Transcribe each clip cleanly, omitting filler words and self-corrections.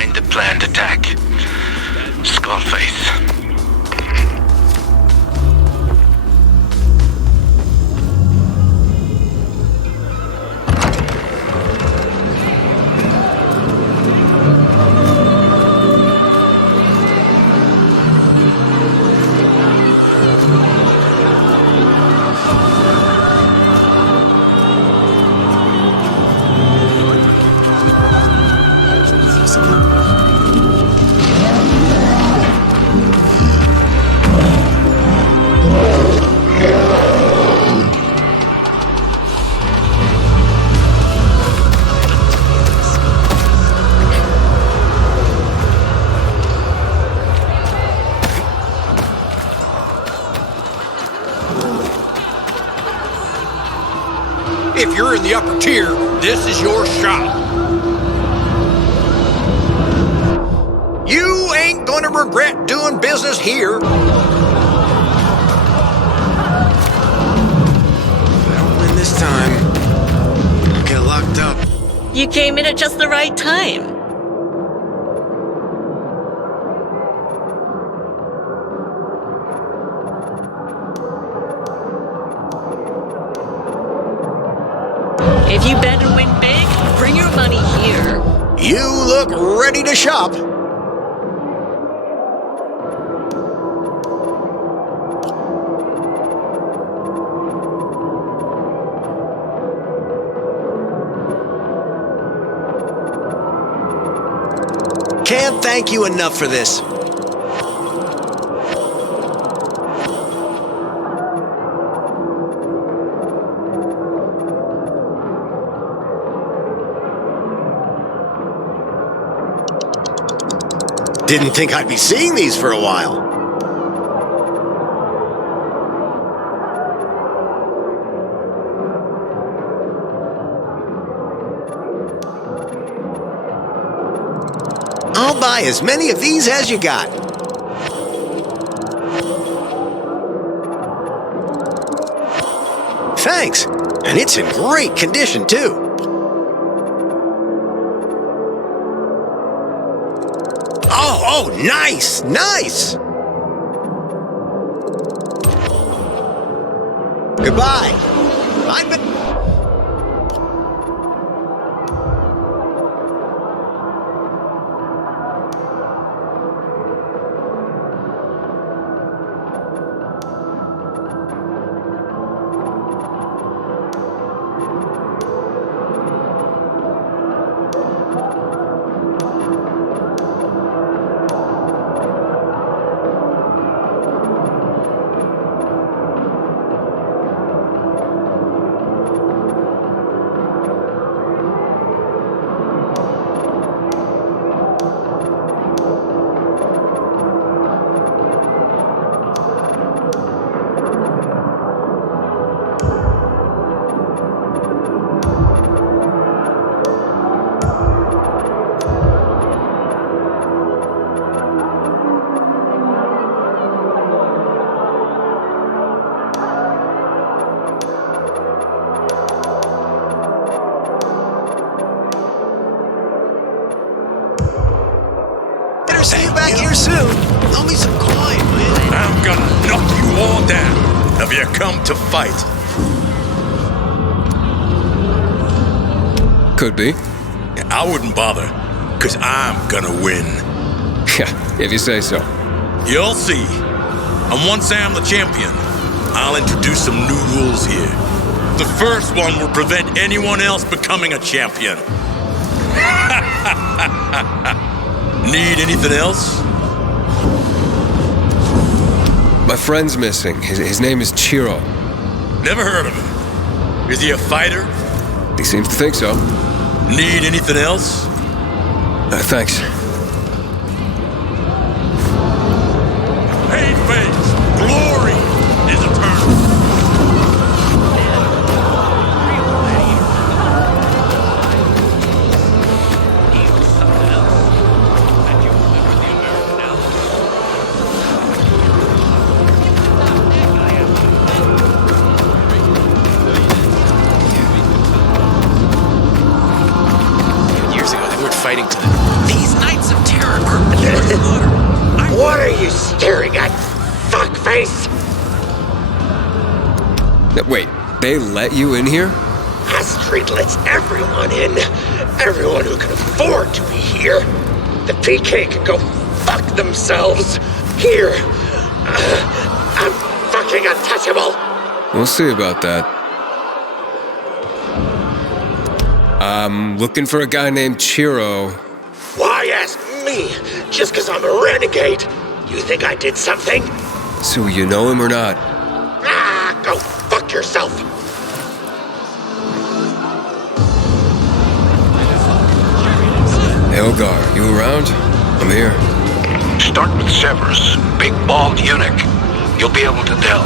behind the planned attack. Skullface. If you're in the upper tier, this is your shot. You ain't gonna regret doing business here. I'll win this time. I'll get locked up. You came in at just the right time. If you bet and win big, bring your money here. You look ready to shop. Can't thank you enough for this. Didn't think I'd be seeing these for a while. I'll buy as many of these as you got. Thanks, and it's in great condition too. Oh, nice, nice! Goodbye. I've been... See you back here soon. Throw me some coin, man. I'm gonna knock you all down. Have you come to fight? Could be. I wouldn't bother, because I'm gonna win. Yeah, if you say so. You'll see. And once I'm the champion, I'll introduce some new rules here. The first one will prevent anyone else becoming a champion. Need anything else? My friend's missing. His name is Chiro. Never heard of him. Is he a fighter? He seems to think so. Need anything else? Thanks. Pain fades. Glory is eternal. Years ago, they weren't fighting to the... These night face! Wait, they let you in here? Astrid lets everyone in. Everyone who can afford to be here. The PK can go fuck themselves. Here. I'm fucking untouchable. We'll see about that. I'm looking for a guy named Chiro. Why ask me? Just because I'm a renegade? You think I did something? So you know him or not? Ah, go fuck yourself. Elgar, you around? I'm here. Start with Severus, big bald eunuch. You'll be able to tell.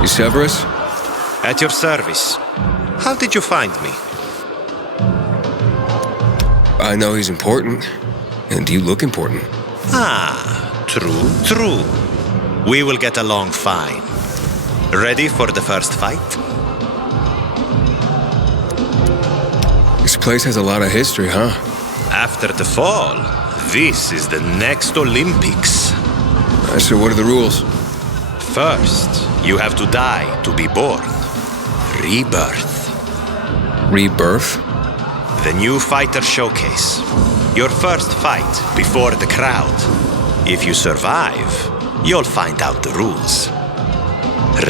You Severus? At your service. How did you find me? I know he's important, and you look important. Ah, true. We will get along fine. Ready for the first fight? This place has a lot of history, huh? After the fall, this is the next Olympics. So what are the rules? First, you have to die to be born. Rebirth. Rebirth? The new fighter showcase. Your first fight before the crowd. If you survive, you'll find out the rules.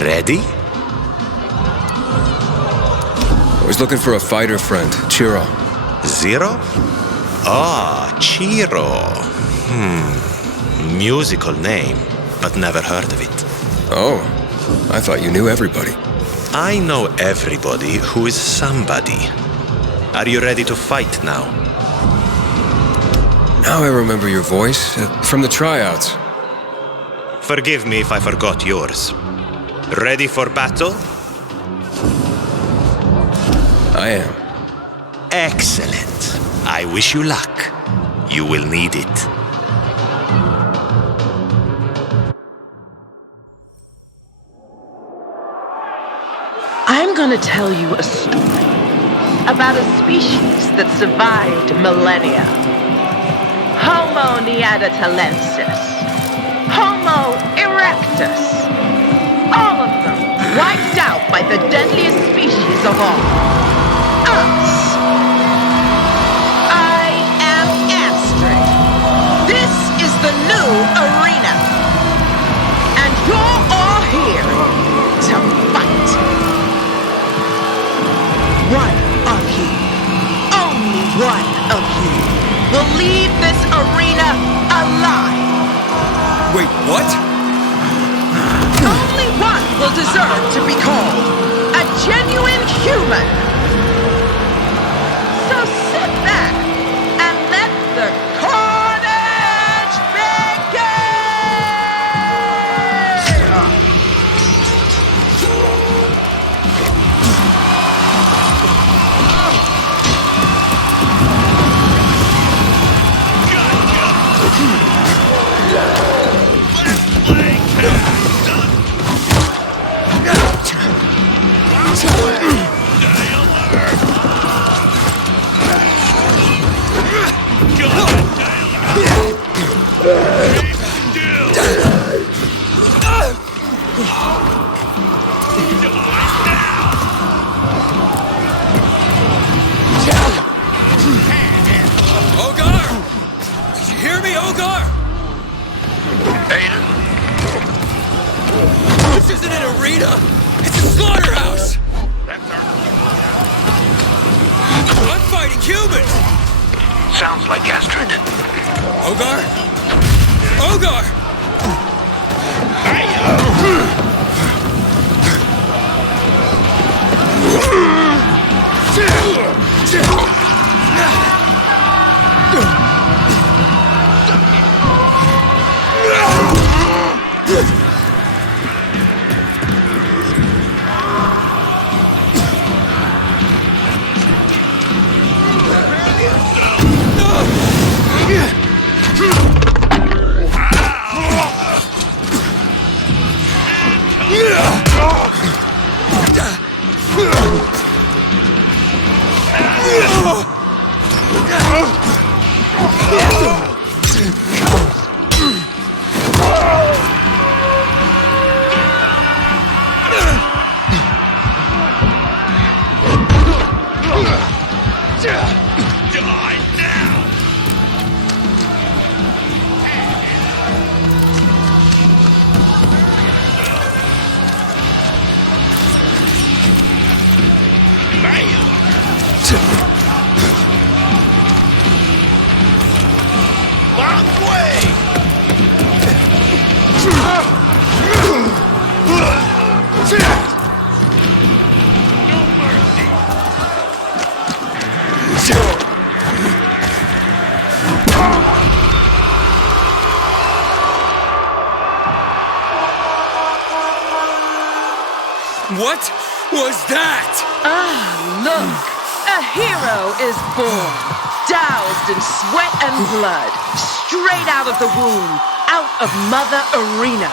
Ready? I was looking for a fighter friend, Chiro. Zero? Ah, Chiro. Musical name, but never heard of it. Oh, I thought you knew everybody. I know everybody who is somebody. Are you ready to fight now? Now I remember your voice from the tryouts. Forgive me if I forgot yours. Ready for battle? I am. Excellent. I wish you luck. You will need it. I'm gonna tell you a story about a species that survived millennia. Homo neanderthalensis. Homo erectus. All of them wiped out by the deadliest species of all. Us. I am Astrid. This is the new arena. And you're all here to fight. One of you, only one of you, will leave this arena alive. Wait, what? Only one will deserve to be called a genuine human. So sit back and let the carnage begin! Ogar! Did you hear me, Ogar? Aidan, This isn't an arena! It's a slaughterhouse! I'm fighting humans! sounds like Astrid. Ogar? Ogar! What was that? Look, a hero is born, doused in sweat and blood, straight out of the womb, out of Mother Arena.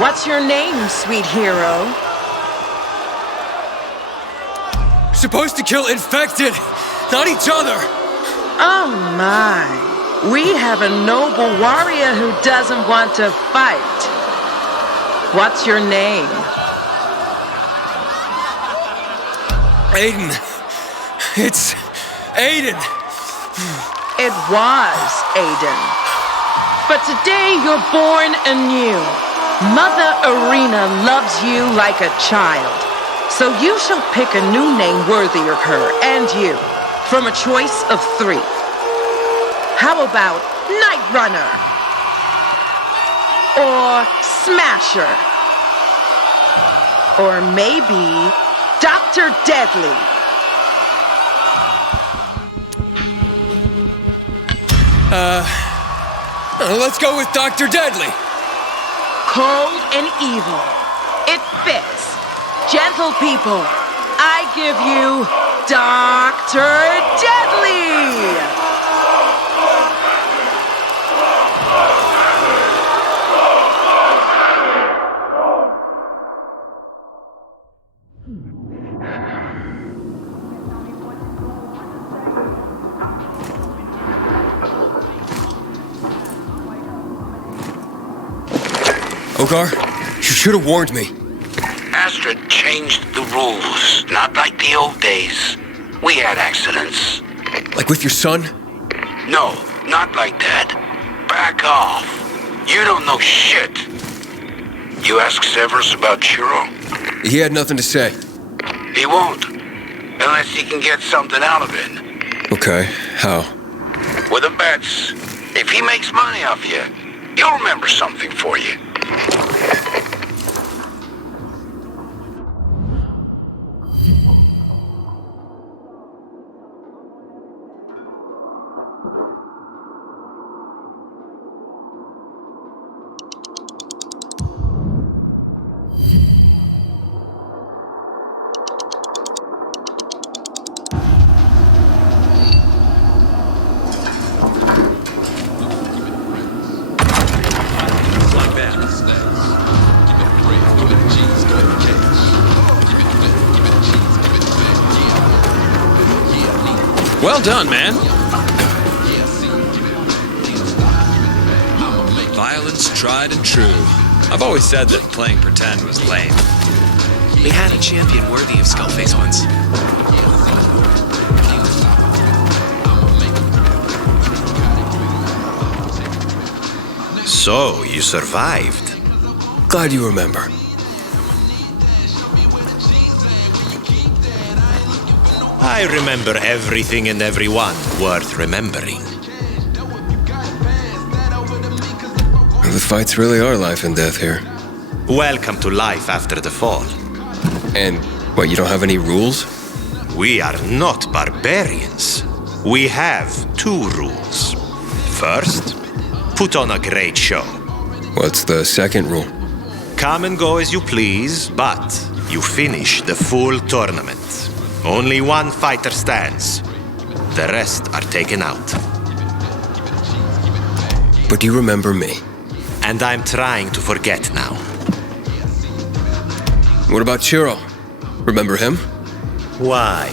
What's your name, sweet hero? Supposed to kill infected, not each other. Oh my, we have a noble warrior who doesn't want to fight. What's your name? Aiden. It's Aidan. It was Aidan. But today you're born anew. Mother Arena loves you like a child. So you shall pick a new name worthy of her and you from a choice of 3. How about Night Runner? Or Smasher? Or maybe Dr. Deadly? Let's go with Dr. Deadly. Cold and evil. It fits. Gentle people, I give you Dr. Deadly! Ogar, you should have warned me. Astrid changed the rules, not like the old days. We had accidents. Like with your son? No, not like that. Back off. You don't know shit. You ask Severus about Chiro? He had nothing to say. He won't. Unless he can get something out of it. Okay, how? With the bets. If he makes money off you, he'll remember something for you. Well done, man. Violence tried and true. I've always said that playing pretend was lame. We had a champion worthy of Skullface once. So, you survived. Glad you remember. I remember everything and everyone worth remembering. The fights really are life and death here. Welcome to life after the fall. And, what, you don't have any rules? We are not barbarians. We have 2 rules. First, put on a great show. What's the second rule? Come and go as you please, but you finish the full tournament. Only 1 fighter stands. The rest are taken out. But you remember me. And I'm trying to forget now. What about Chiro? Remember him? Why?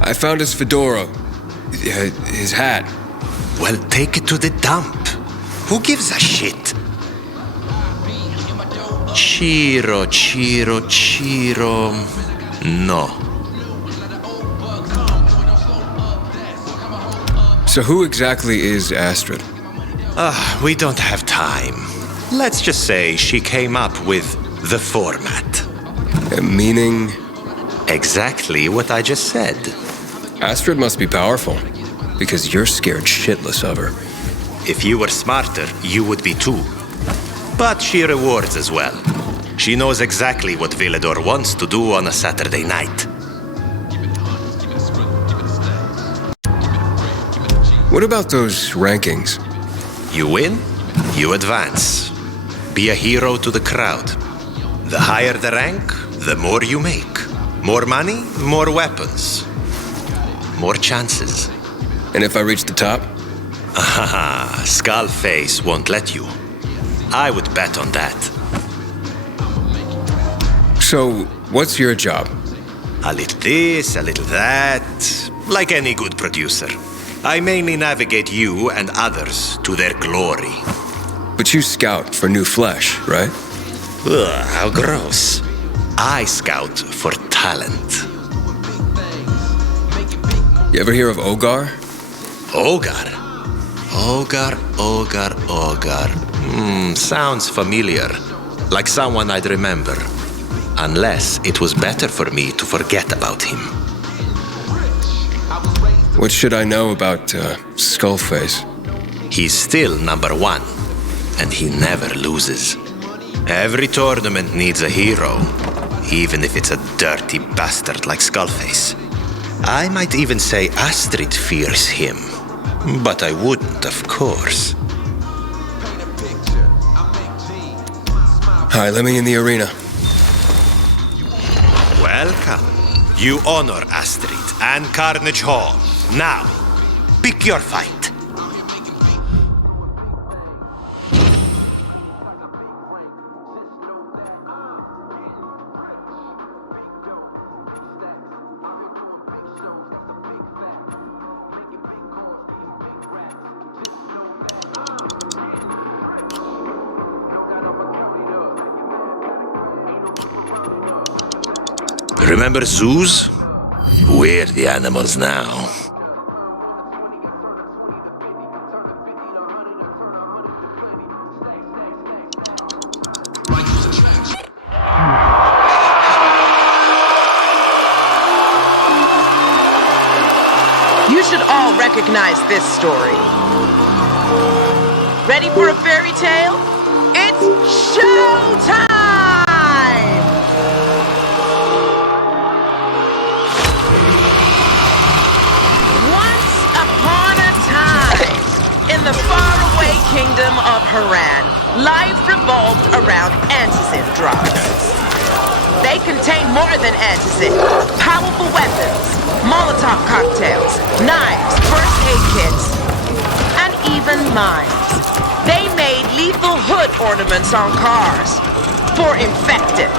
I found his fedora. His hat. Well, take it to the dump. Who gives a shit? Chiro. No. So who exactly is Astrid? We don't have time. Let's just say she came up with the format. Meaning? Exactly what I just said. Astrid must be powerful, because you're scared shitless of her. If you were smarter, you would be too. But she rewards as well. She knows exactly what Villador wants to do on a Saturday night. What about those rankings? You win, you advance. Be a hero to the crowd. The higher the rank, the more you make. More money, more weapons. More chances. And if I reach the top? Ah, Skullface won't let you. I would bet on that. So, what's your job? A little this, a little that. Like any good producer. I mainly navigate you and others to their glory. But you scout for new flesh, right? Ugh, how gross. I scout for talent. You ever hear of Ogar? Ogar? Ogar. Sounds familiar. Like someone I'd remember. Unless it was better for me to forget about him. What should I know about Skullface? He's still #1, and he never loses. Every tournament needs a hero, even if it's a dirty bastard like Skullface. I might even say Astrid fears him, but I wouldn't, of course. Hi, let me in the arena. Welcome. You honor Astrid and Carnage Hall. Now, pick your fight. Remember zoos? We're the animals now. You should all recognize this story. Ready for a fairy tale? It's showtime! Once upon a time, in the faraway kingdom of Haran, life revolved around antizin drugs. They contain more than antizin, powerful weapons, Molotov cocktails, knives, first aid kits, and even mines. They made lethal hood ornaments on cars for infected.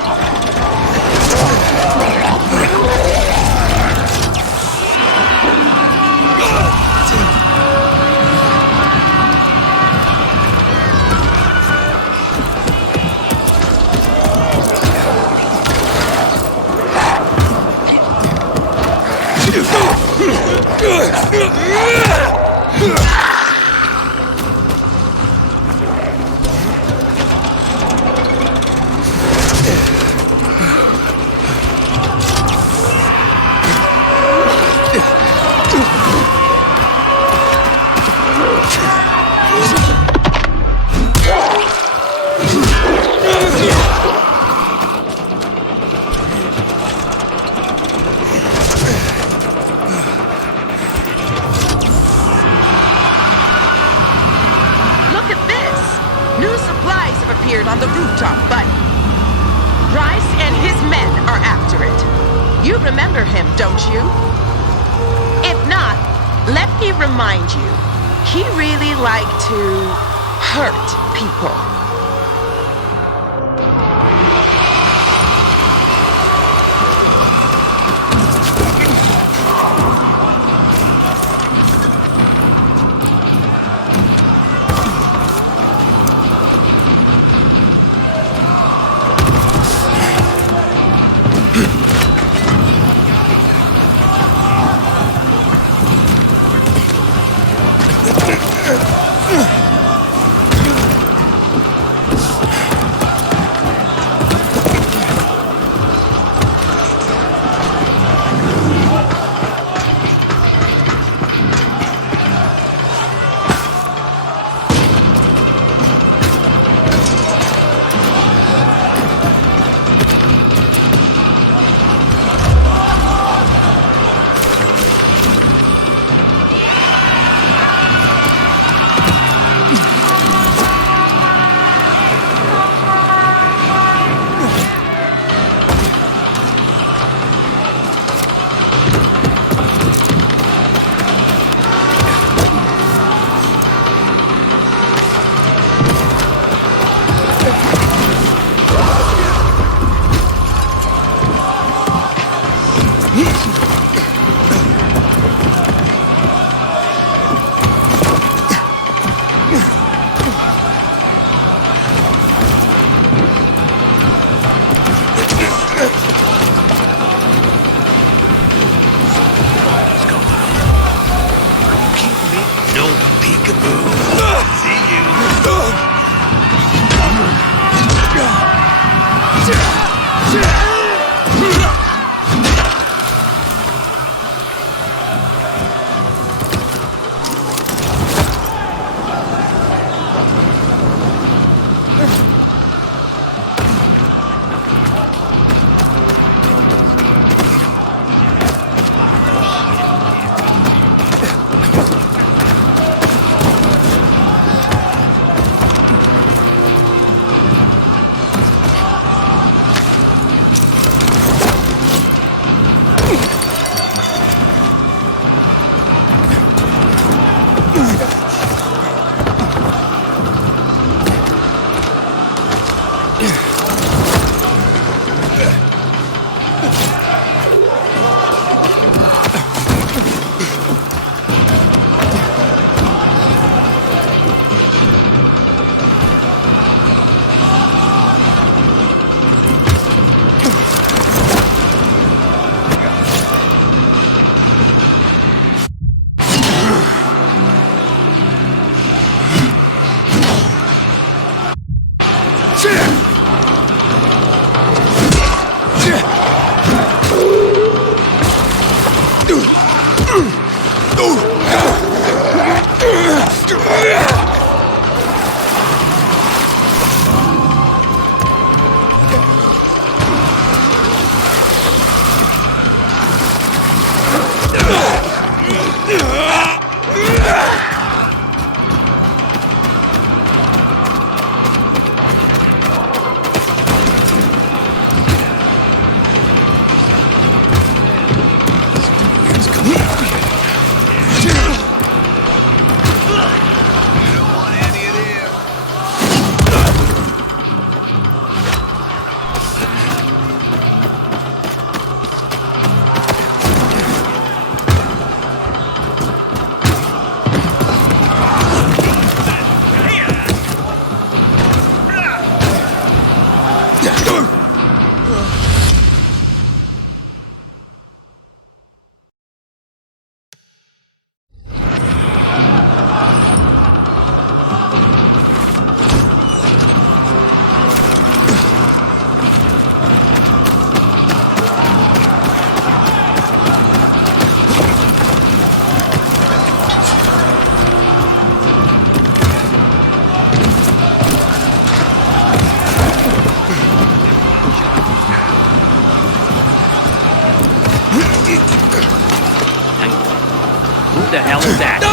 On the rooftop, but Rice and his men are after it. You remember him, don't you? If not, let me remind you, he really liked to hurt people. Peekaboo. See you. Who the hell is that?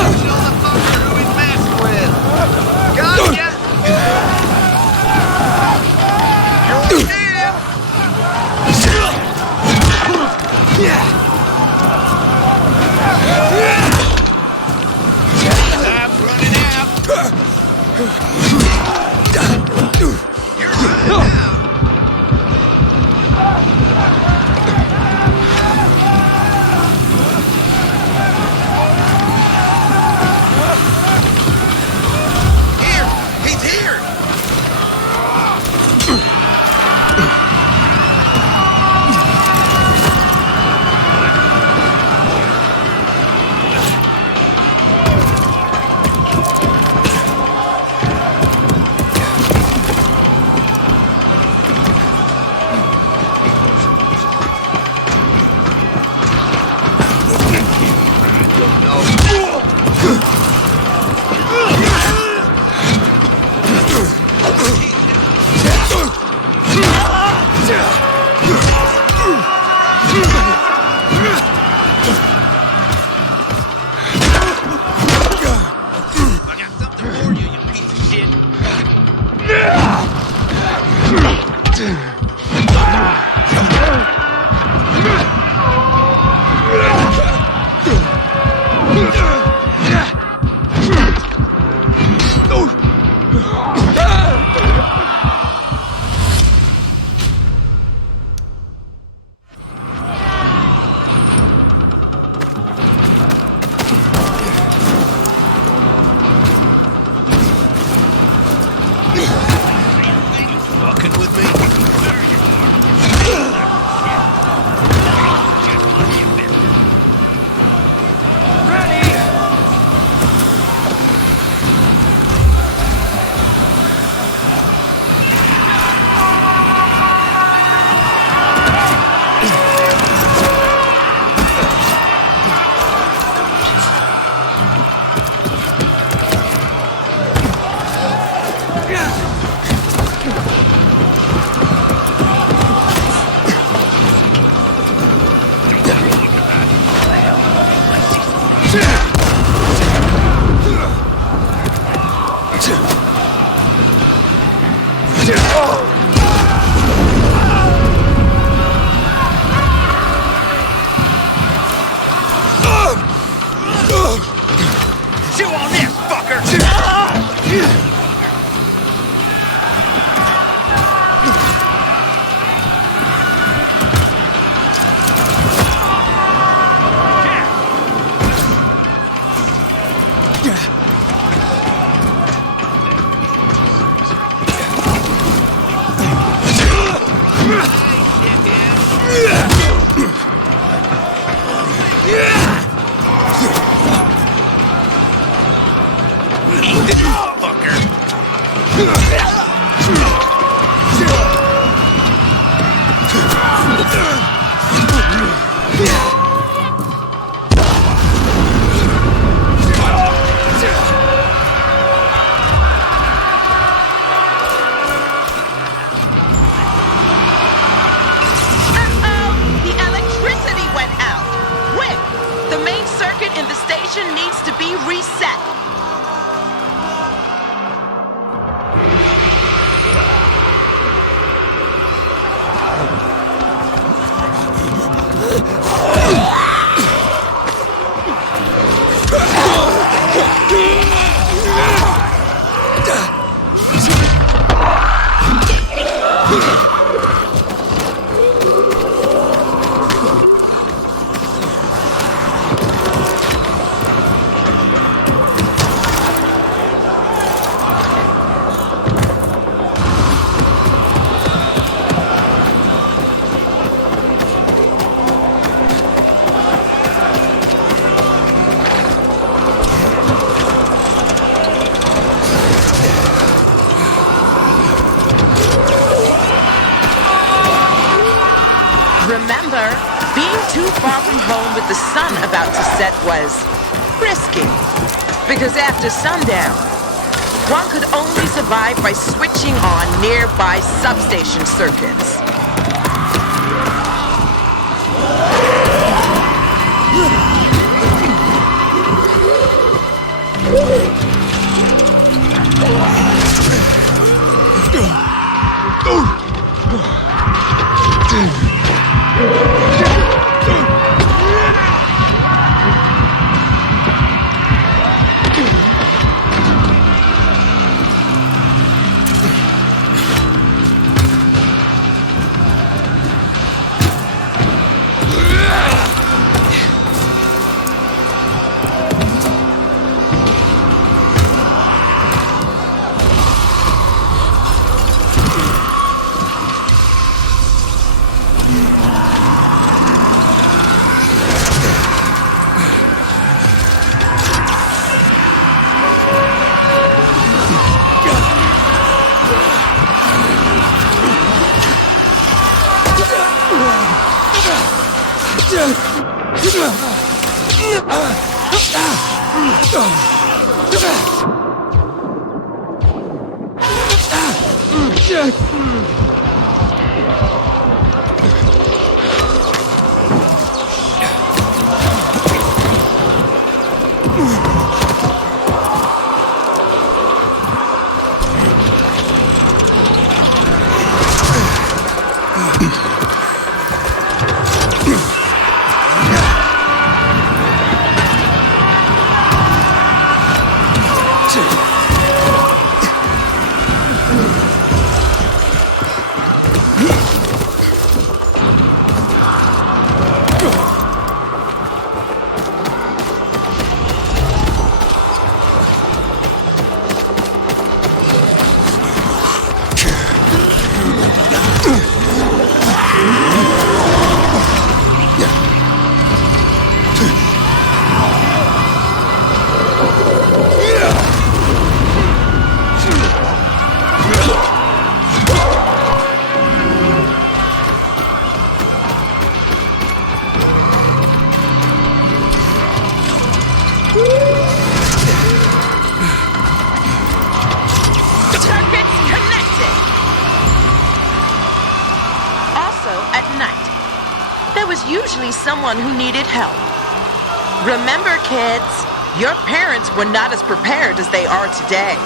Chew on this, fucker! Needs to be reset. Remember, being too far from home with the sun about to set was risky. Because after sundown, one could only survive by switching on nearby substation circuits. Someone who needed help. Remember, kids, your parents were not as prepared as they are today.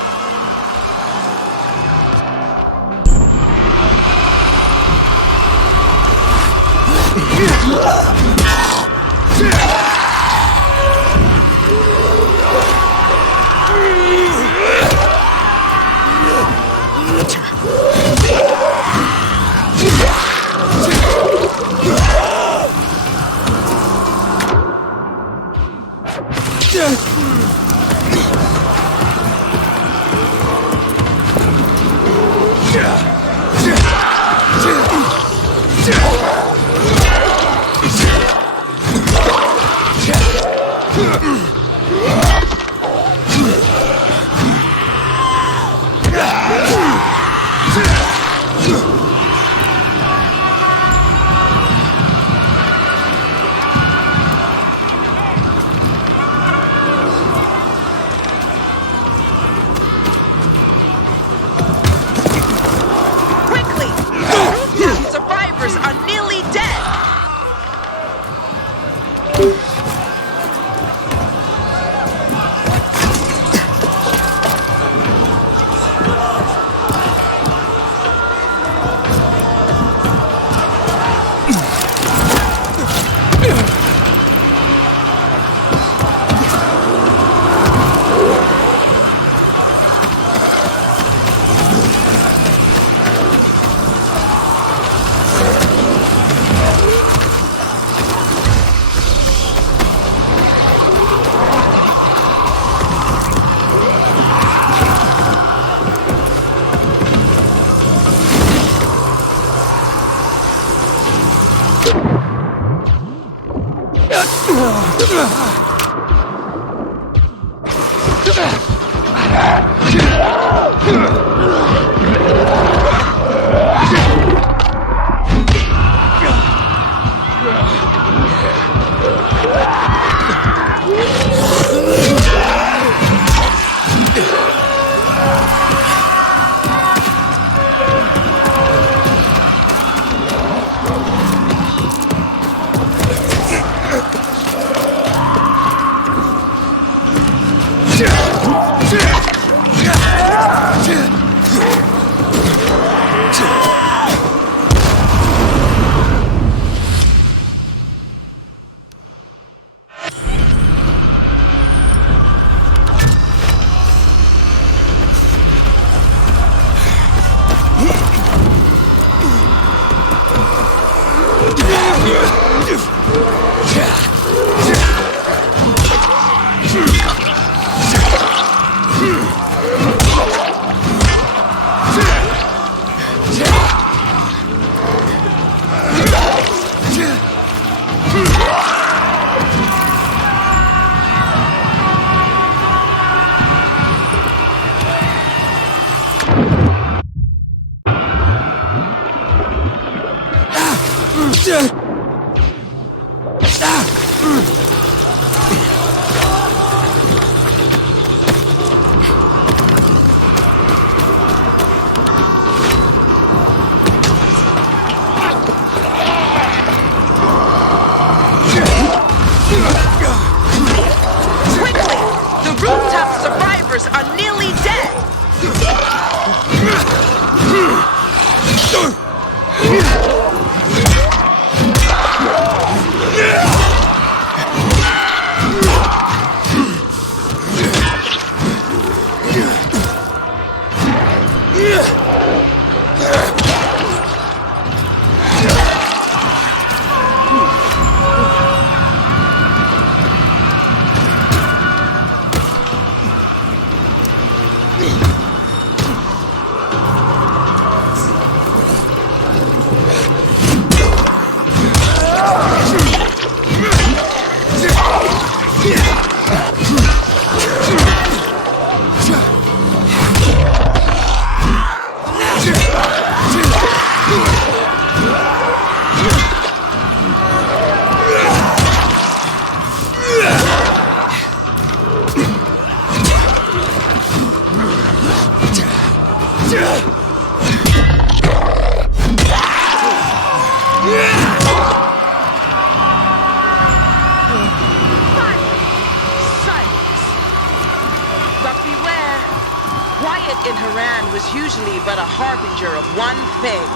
In Haran was usually but a harbinger of one thing.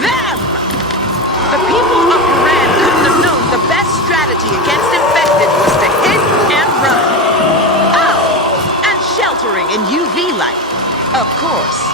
Them! The people of Haran immunity against infected was to hit and run. Oh, and sheltering in UV light, of course.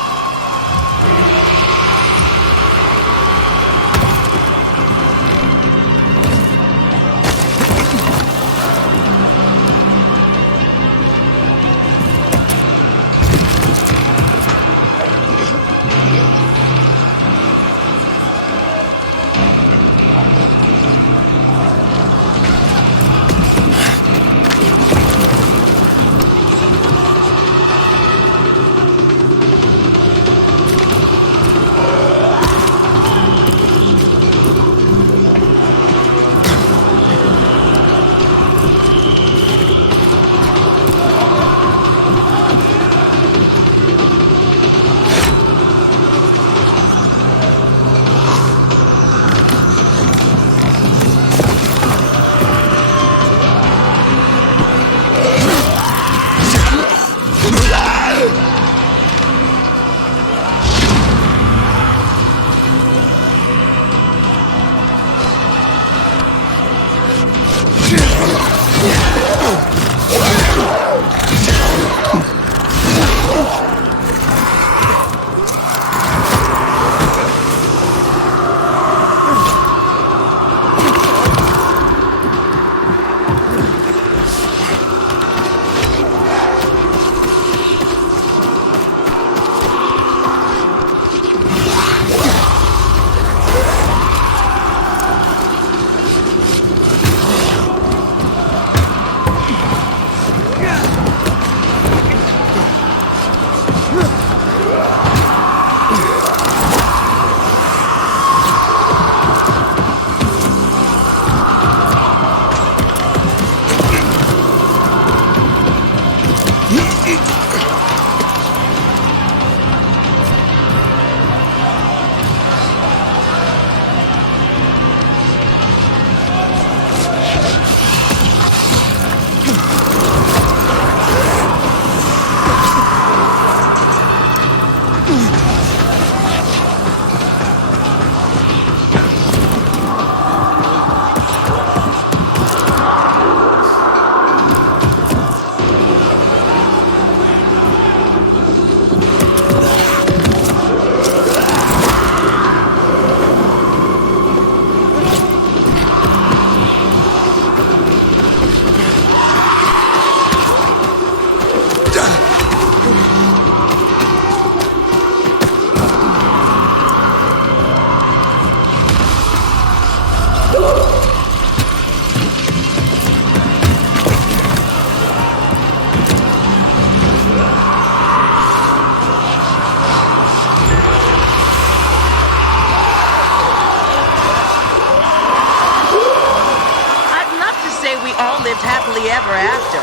Happily ever after.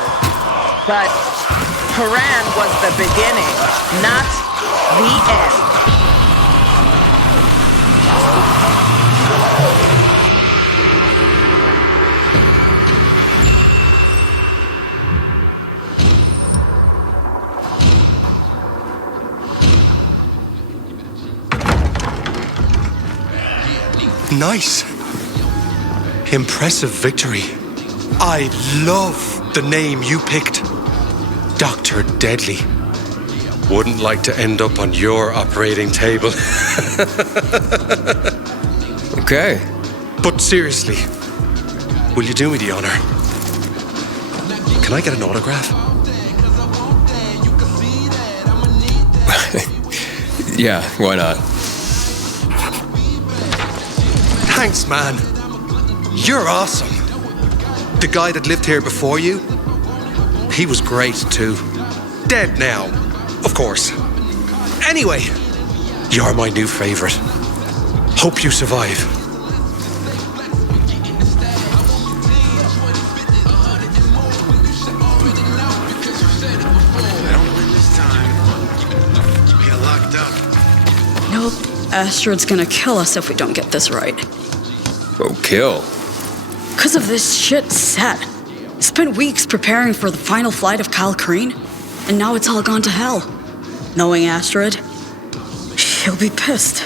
But Haran was the beginning, not the end. Nice. Impressive victory. I love the name you picked. Dr. Deadly. Wouldn't like to end up on your operating table. Okay. But seriously, will you do me the honor? Can I get an autograph? Yeah, why not? Thanks, man. You're awesome. The guy that lived here before you, he was great too. Dead now, of course. Anyway, you're my new favorite. Hope you survive. Nope. Astrod's gonna kill us if we don't get this right. Oh, kill? 'Cause of this shit set. Spent weeks preparing for the final flight of Kyle Crean, and now it's all gone to hell. Knowing Astrod, he'll be pissed.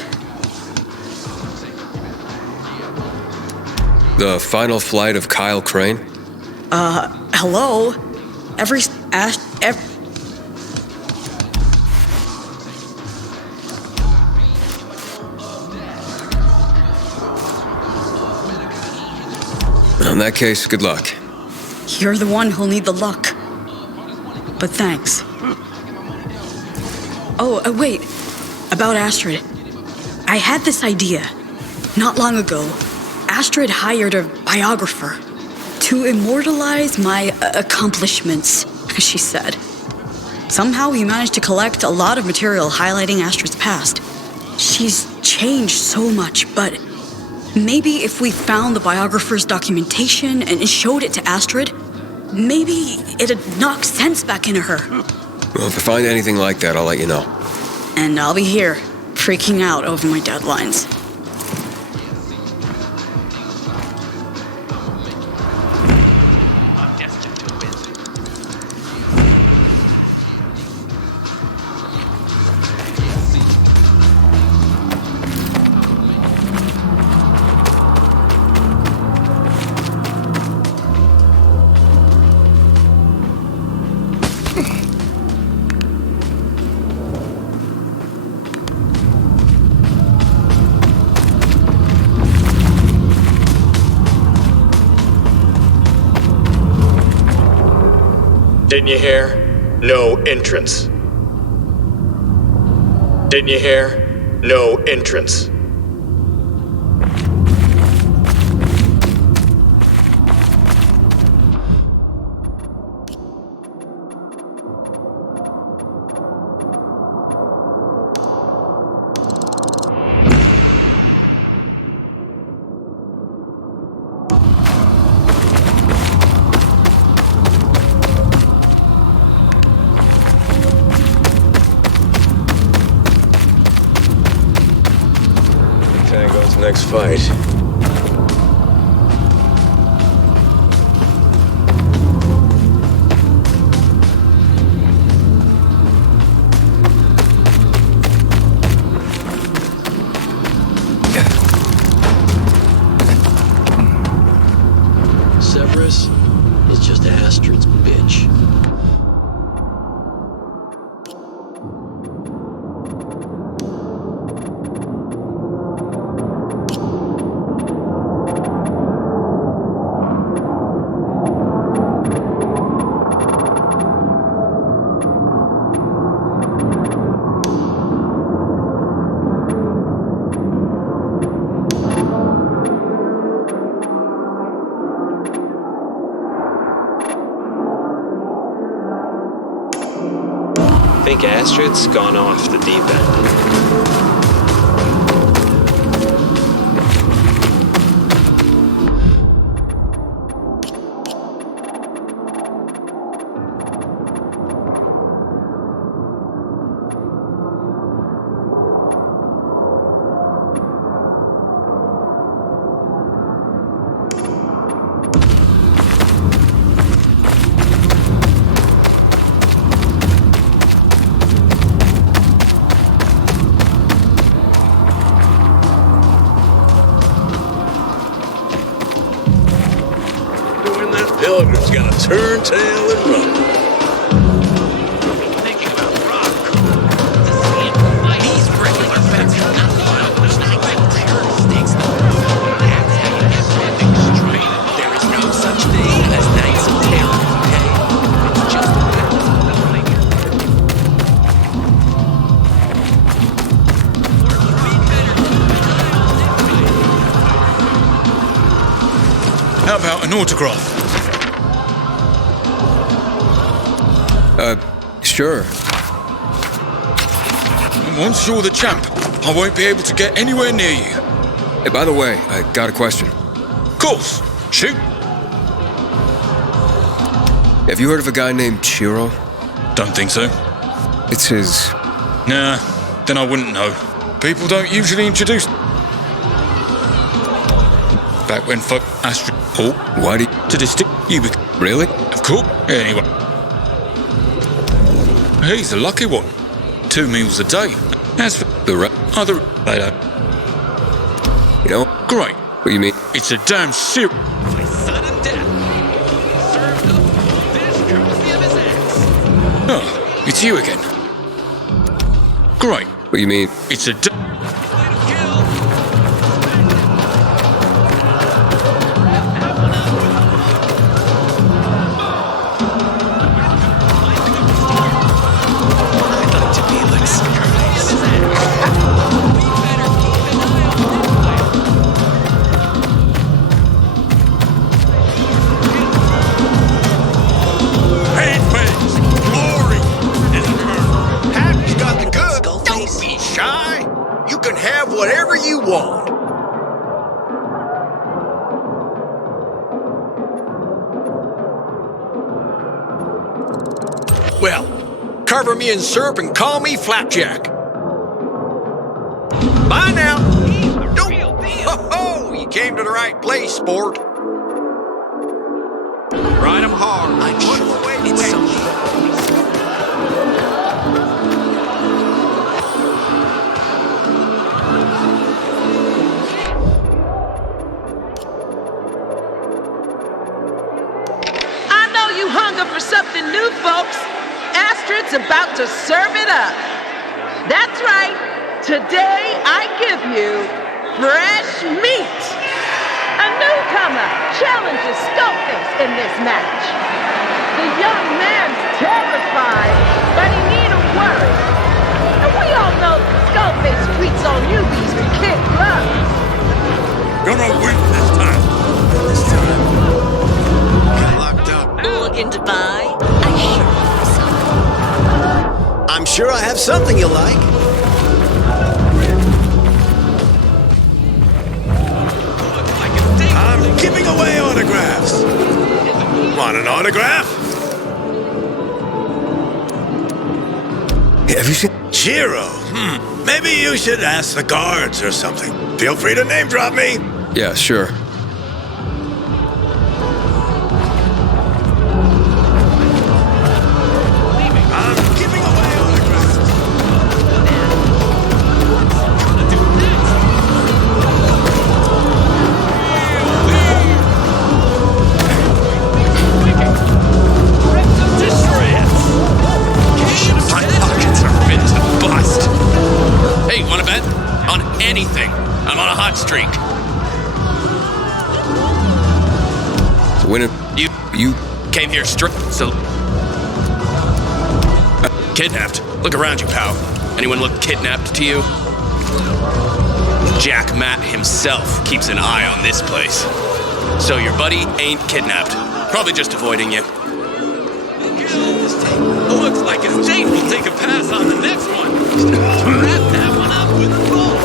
The final flight of Kyle Crane? Hello? In that case, good luck. You're the one who'll need the luck. But thanks. Oh, wait. About Astrid. I had this idea. Not long ago, Astrid hired a biographer to immortalize my accomplishments, she said. Somehow he managed to collect a lot of material highlighting Astrid's past. She's changed so much, but maybe if we found the biographer's documentation and showed it to Astrid, maybe it'd knock sense back into her. Well, if I find anything like that, I'll let you know. And I'll be here, freaking out over my deadlines. Didn't you hear? No entrance. Didn't you hear? No entrance. Next fight. Severus is just Astrid's bitch. I think Astrid's gone off the deep end. Pilgrim's gonna turn tail and run. These regular feds are not there is no such thing as knights of talent, okay? It's just a How about an autograph? Sure. Once you're the champ, I won't be able to get anywhere near you. Hey, by the way, I got a question. Of course. Shoot. Have you heard of a guy named Chiro? Don't think so. It's his... Nah, then I wouldn't know. People don't usually introduce... Back when fuck Astrid... Oh, why did... To this stick, you be... Really? Of course. Anyway. He's a lucky one. 2 meals a day. As for the other later. You know, great. What you mean? It's a damn soup. By sudden death, served up this courtesy of his ex. Oh, it's you again. Great. What you mean? It's a whatever you want. Well, cover me in syrup and call me Flapjack. Bye now. Don't. Ho, you came to the right place, sport. Ride 'em hard. I'm sure it's something. For something new, folks. Astrid's about to serve it up. That's right. Today I give you fresh meat. A newcomer challenges Skullface in this match. The young man's terrified, but he needn't worry. And we all know that Skullface treats all newbies with kid gloves. Gonna win this time. Looking to buy? I'm sure I have something you'll like. I'm giving away autographs. Want an autograph? Have you seen Chiro? Maybe you should ask the guards or something. Feel free to name drop me. Yeah, sure. Anything. I'm on a hot streak. So when you came here straight, so kidnapped. Look around you, pal. Anyone look kidnapped to you? Jack Matt himself keeps an eye on this place. So your buddy ain't kidnapped. Probably just avoiding you. Looks like his date will take a pass on the next one. Wrap that one up with a roll.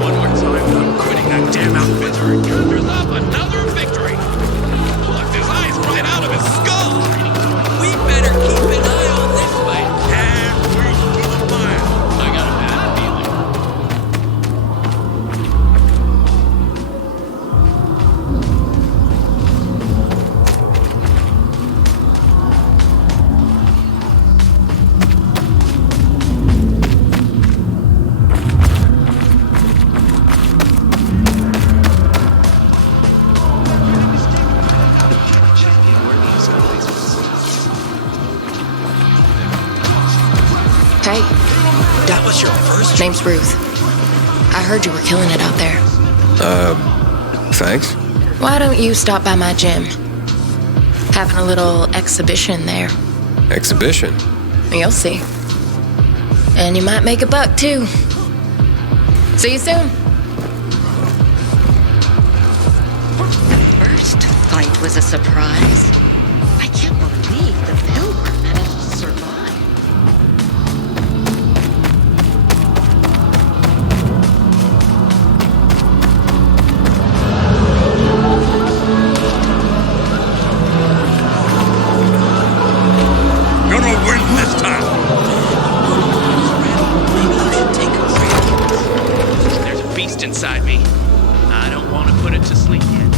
One more time, I'm quitting that damn outfit. Conjures up another victory. Plucked his eyes right out of his skull. We better keep an eye on this fight. And we keep a fire. I got a bad feeling. Hey. That was your first? Name's Ruth. I heard you were killing it out there. Thanks. Why don't you stop by my gym? Having a little exhibition there. Exhibition? You'll see. And you might make a buck, too. See you soon. The first fight was a surprise. I can't believe the Pilgrim managed to survive. Inside me. I don't want to put it to sleep yet.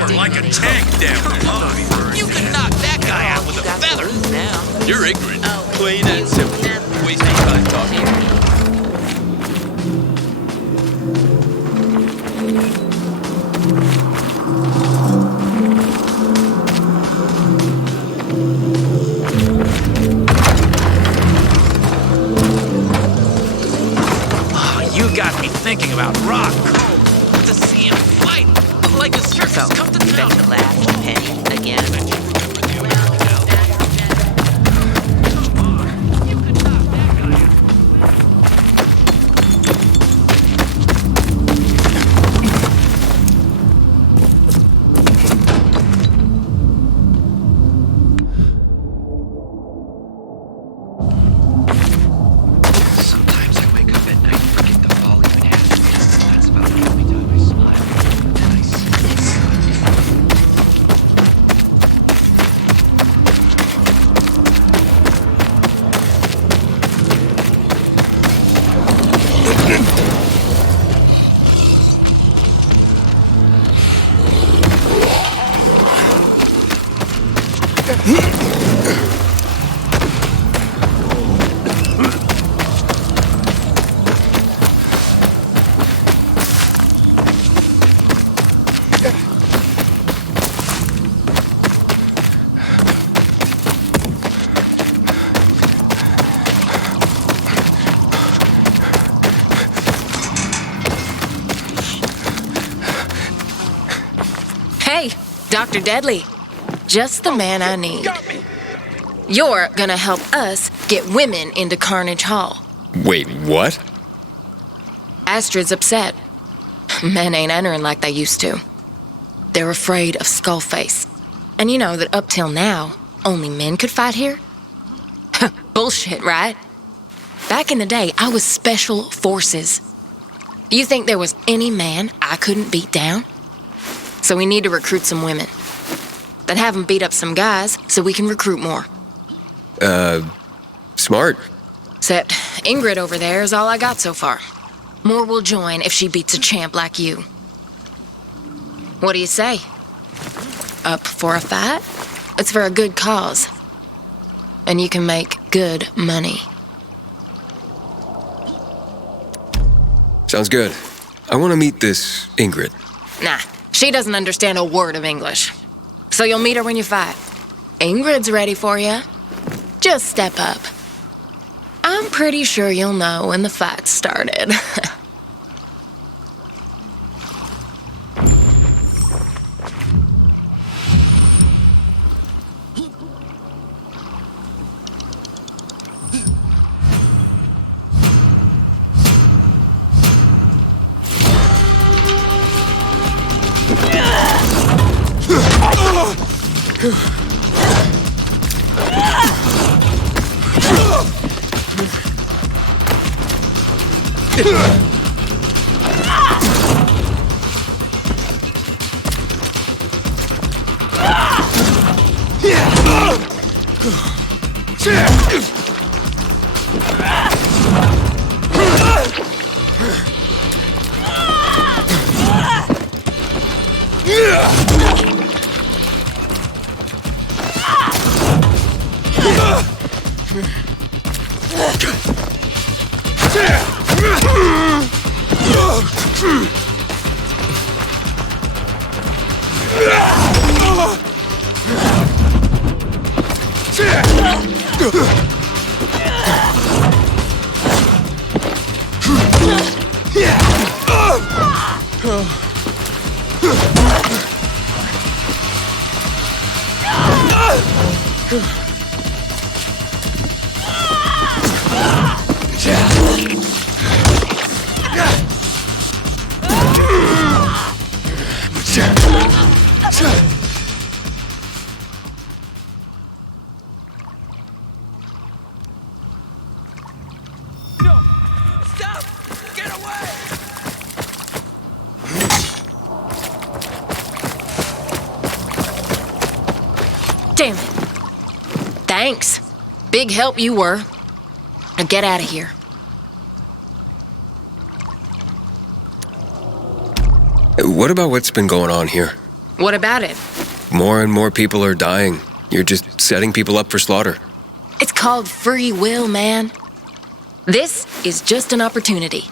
armor like a tank down there. You can knock that guy out with a feather. You're ignorant. Plain and simple. Wasting time talking. You got me thinking about rock. To see him fight like a circus come to town. Bet the last penny again. Hey, Dr. Deadly. Just the man I need. You're gonna help us get women into Carnage Hall. Wait, what? Astrid's upset. Men ain't entering like they used to. They're afraid of Skullface. And you know that up till now, only men could fight here? Bullshit, right? Back in the day, I was special forces. Do you think there was any man I couldn't beat down? So we need to recruit some women. Then have them beat up some guys so we can recruit more. Smart. Except Ingrid over there is all I got so far. More will join if she beats a champ like you. What do you say? Up for a fight? It's for a good cause. And you can make good money. Sounds good. I want to meet this Ingrid. Nah, she doesn't understand a word of English. So you'll meet her when you fight. Ingrid's ready for you. Just step up. I'm pretty sure you'll know when the fight started. Damn it. Thanks. Big help you were. Now get out of here. What about what's been going on here? What about it? More and more people are dying. You're just setting people up for slaughter. It's called free will, man. This is just an opportunity.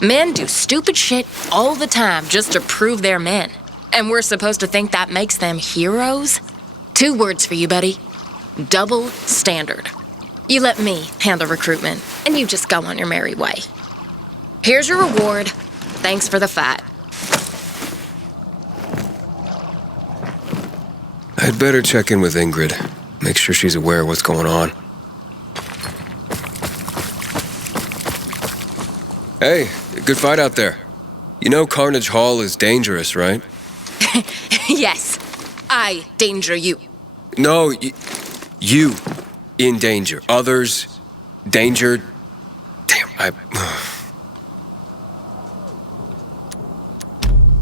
Men do stupid shit all the time just to prove they're men. And we're supposed to think that makes them heroes? 2 words for you, buddy. Double standard. You let me handle recruitment, and you just go on your merry way. Here's your reward. Thanks for the fight. I'd better check in with Ingrid. Make sure she's aware of what's going on. Hey, good fight out there. You know Carnage Hall is dangerous, right? Yes. I danger you. No, you in danger. Others danger. Damn,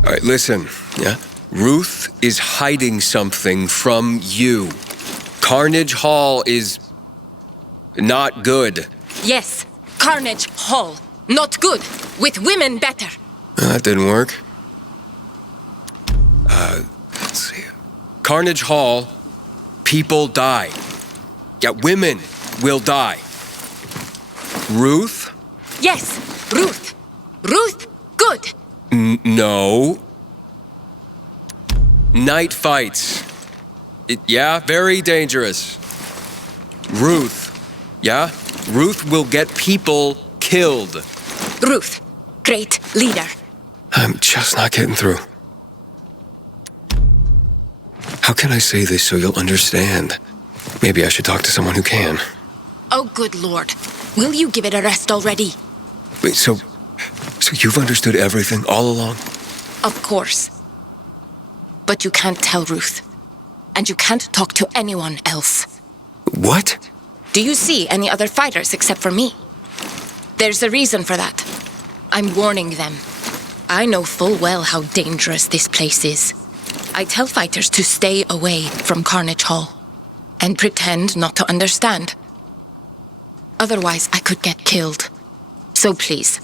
All right, listen, yeah? Ruth is hiding something from you. Carnage Hall is not good. Yes, Carnage Hall. Not good. With women better. That didn't work. Let's see. Carnage Hall, people die. Yeah, women will die. Ruth? Yes, Ruth. Ruth, good. No. Night fights. Yeah, very dangerous. Ruth. Yeah? Ruth will get people killed. Ruth, great leader. I'm just not getting through. How can I say this so you'll understand? Maybe I should talk to someone who can. Oh, good Lord. Will you give it a rest already? Wait, so you've understood everything all along? Of course. But you can't tell Ruth. And you can't talk to anyone else. What? Do you see any other fighters except for me? There's a reason for that. I'm warning them. I know full well how dangerous this place is. I tell fighters to stay away from Carnage Hall and pretend not to understand. Otherwise, I could get killed. So please,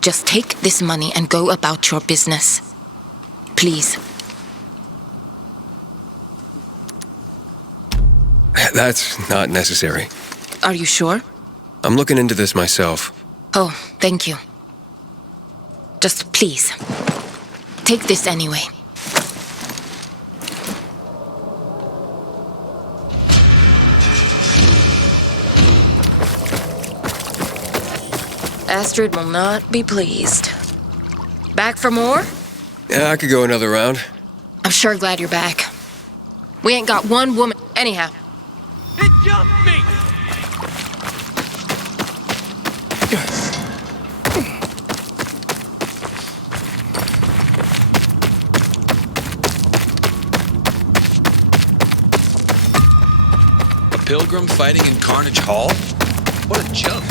just take this money and go about your business. Please. That's not necessary. Are you sure? I'm looking into this myself. Oh, thank you. Just please, take this anyway. Astrid will not be pleased. Back for more? Yeah, I could go another round. I'm sure glad you're back. We ain't got one woman. Anyhow. It jumped me! A pilgrim fighting in Carnage Hall? What a joke.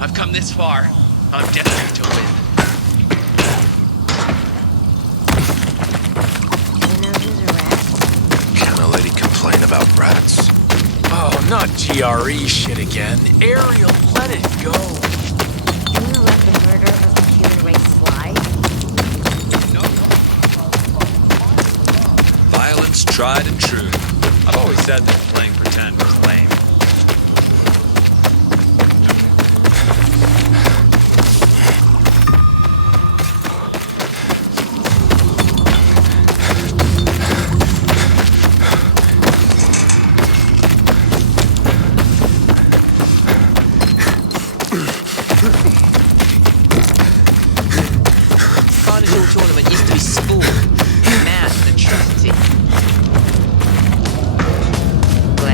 I've come this far. I'm destined to win. Can a lady complain about rats? Oh, not GRE shit again. Ariel, let it go. Can you let the murder of the human race slide? Violence tried and true. I've always said that playing pretend was lame. Carnival tournament used to be sport, math and tragedy. Glad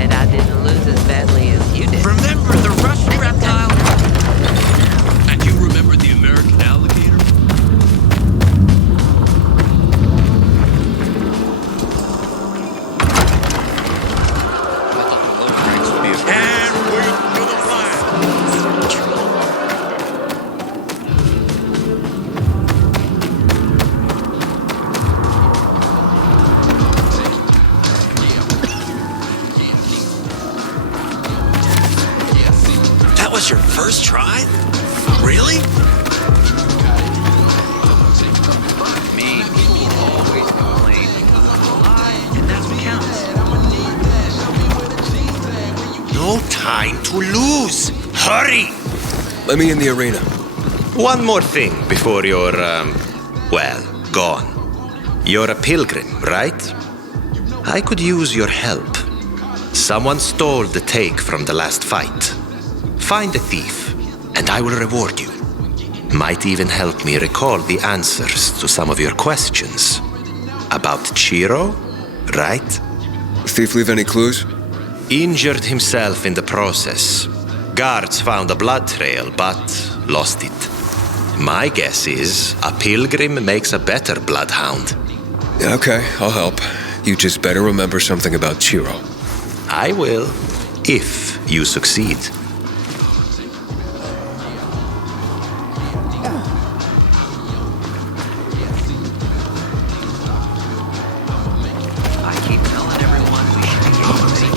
First try? Really? Me, always complain. And that's what counts. No time to lose. Hurry! Let me in the arena. One more thing before you're, gone. You're a pilgrim, right? I could use your help. Someone stole the take from the last fight. Find the thief, and I will reward you. Might even help me recall the answers to some of your questions. About Chiro, right? Thief leave any clues? Injured himself in the process. Guards found a blood trail, but lost it. My guess is a pilgrim makes a better bloodhound. Okay, I'll help. You just better remember something about Chiro. I will, if you succeed. I keep telling everyone we should be getting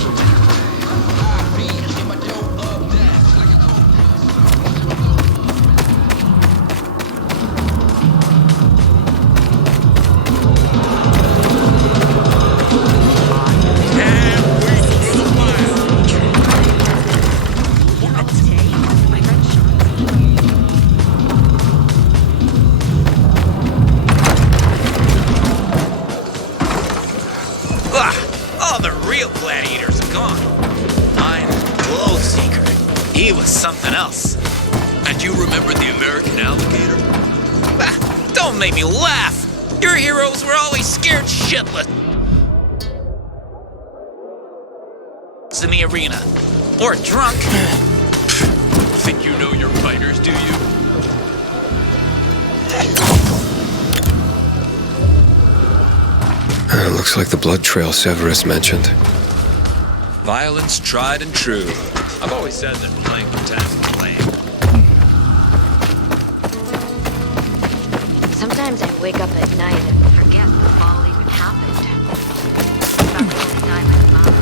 All the real gladiators are gone. Mine, Glowseeker. He was something else. And you remember the American alligator? Don't make me laugh. Your heroes were always scared shitless. In the arena. Or drunk. Think you know your fighters, do you? Looks like the blood trail Severus mentioned. Violence tried and true. I've always said that playing pretend is lame. Sometimes I wake up at night and forget what all even happened. About the only time in a month.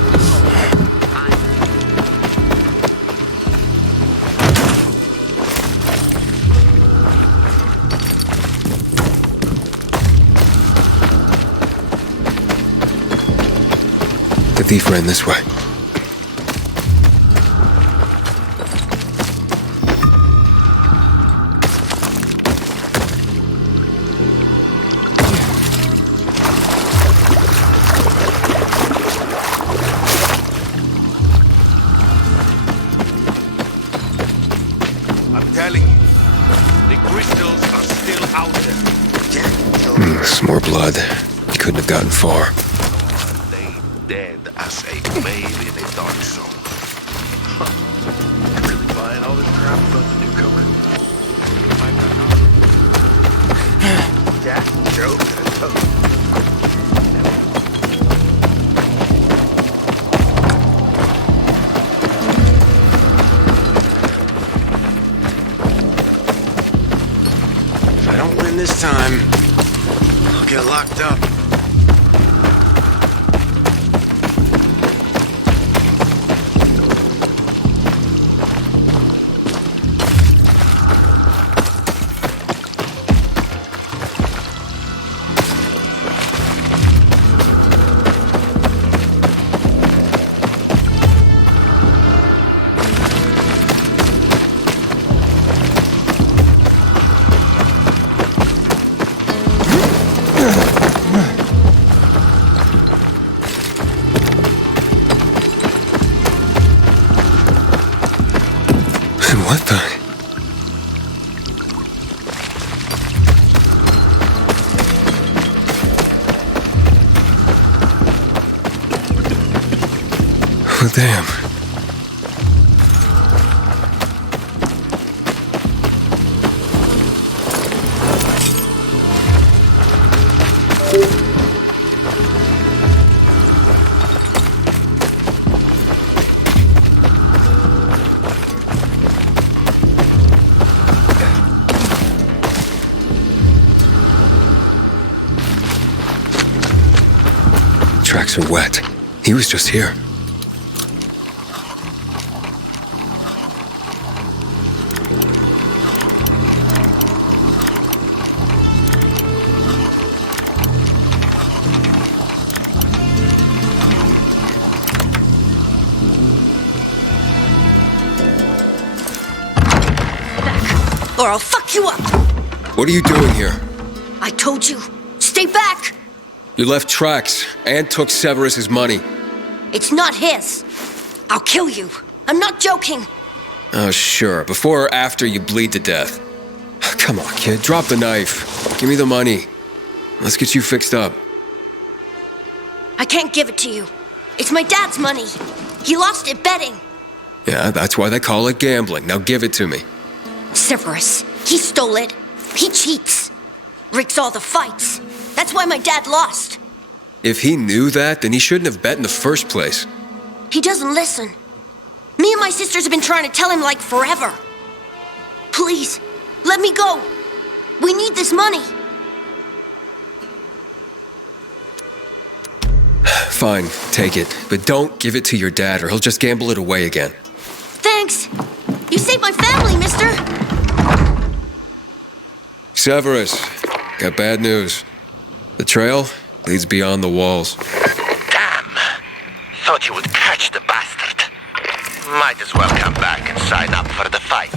The thief ran this way. I'm telling you, the crystals are still out there. Some more blood. He couldn't have gotten far. Dead as a babe in a dark zone. Really buying all this crap from the newcomer? Jack, Joe, If I don't win this time, I'll get locked up. What the? Oh, damn. Tracks are wet. He was just here. or I'll fuck you up! What are you doing here? I told you, stay back! You left tracks and took Severus's money. It's not his. I'll kill you. I'm not joking. Oh, sure. Before or after you bleed to death. Come on, kid. Drop the knife. Give me the money. Let's get you fixed up. I can't give it to you. It's my dad's money. He lost it betting. Yeah, that's why they call it gambling. Now give it to me. Severus. He stole it. He cheats. Rigs all the fights. That's why my dad lost. If he knew that, then he shouldn't have bet in the first place. He doesn't listen. Me and my sisters have been trying to tell him like forever. Please, let me go. We need this money. Fine, take it. But don't give it to your dad or he'll just gamble it away again. Thanks. You saved my family, mister. Severus, got bad news. The trail leads beyond the walls. Damn! Thought you would catch the bastard. Might as well come back and sign up for the fight.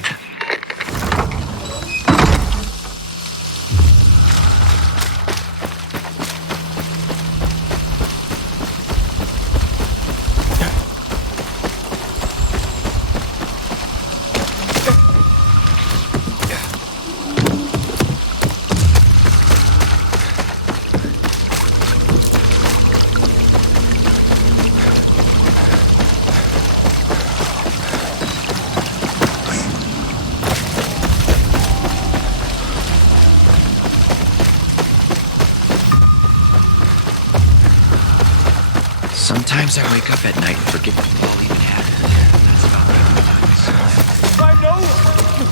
Sometimes I wake up at night and forget that the ball even happened. That's about the only time I smile. I know!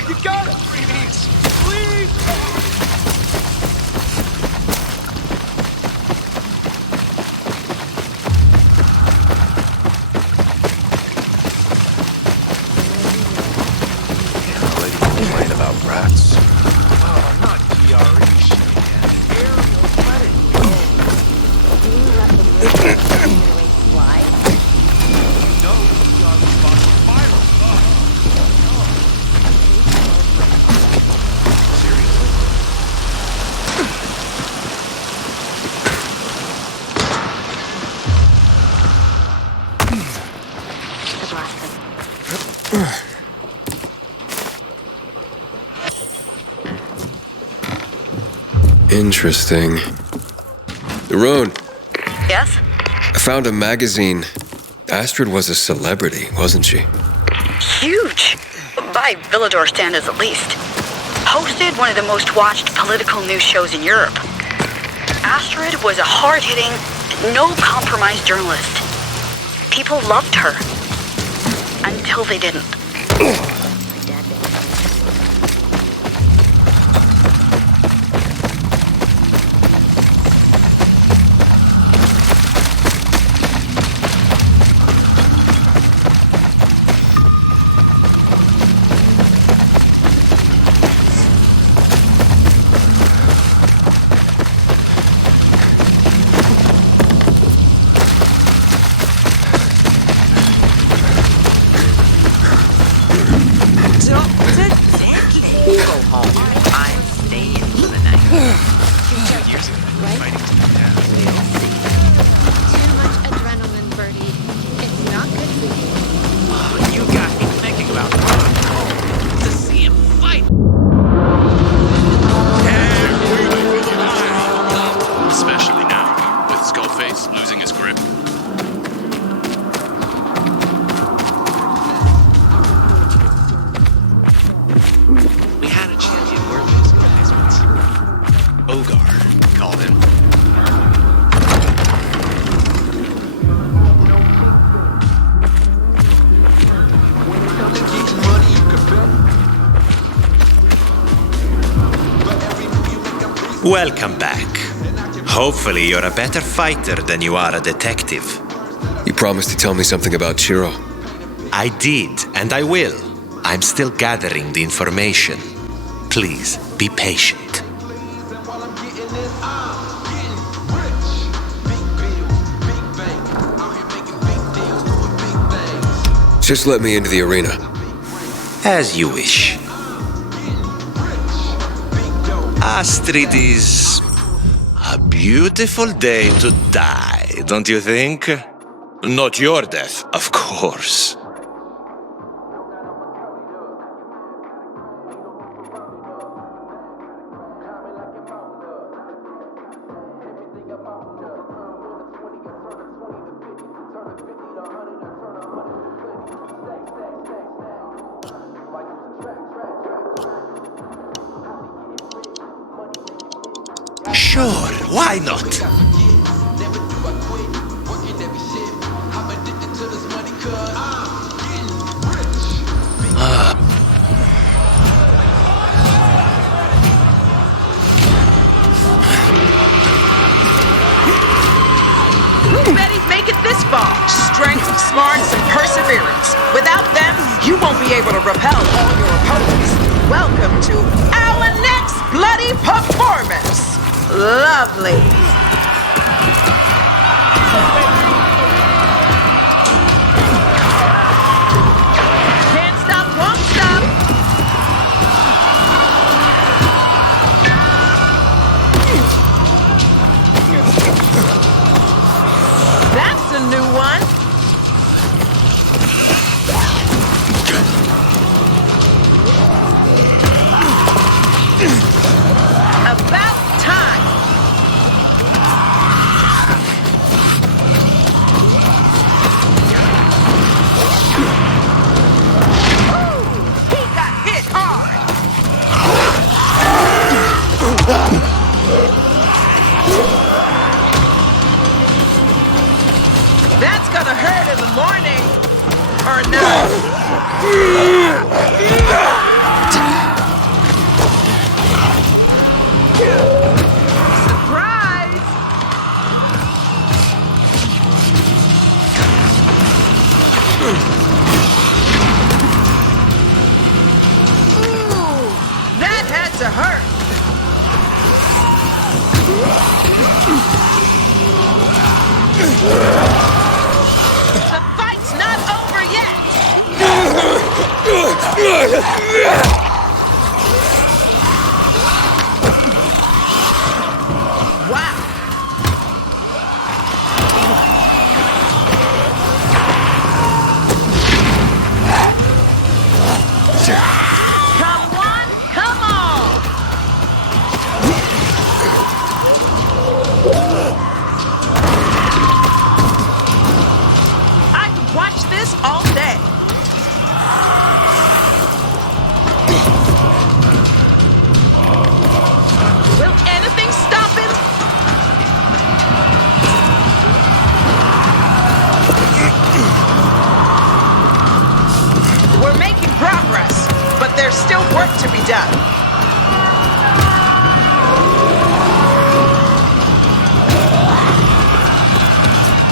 You got it! Please! Please! Can't let you complain about rats. Oh, not PRE shit, man. Aerial credit. Interesting. Arun. Yes? I found a magazine. Astrid was a celebrity, wasn't she? Huge. By Villador standards, at least. Hosted one of the most watched political news shows in Europe. Astrid was a hard-hitting, no-compromise journalist. People loved her. Until they didn't. Welcome back. Hopefully you're a better fighter than you are a detective. You promised to tell me something about Chiro. I did, and I will. I'm still gathering the information. Please, be patient. Just let me into the arena. As you wish. Astrid is a beautiful day to die, don't you think? Not your death, of course. Sure, why not? Betty'd make it this far. Strength, smarts, and perseverance. Without them, you won't be able to repel all your opponents. Welcome to our next bloody performance. Lovely. Can't stop, won't stop. That's a new one. About time. Ooh, he got hit hard. That's gonna hurt in the morning. Or no. Surprise! Ooh, that had to hurt. The fight's not over yet. Wow. Come on, come on. I could watch this all day. Will anything stop him? We're making progress, but there's still work to be done.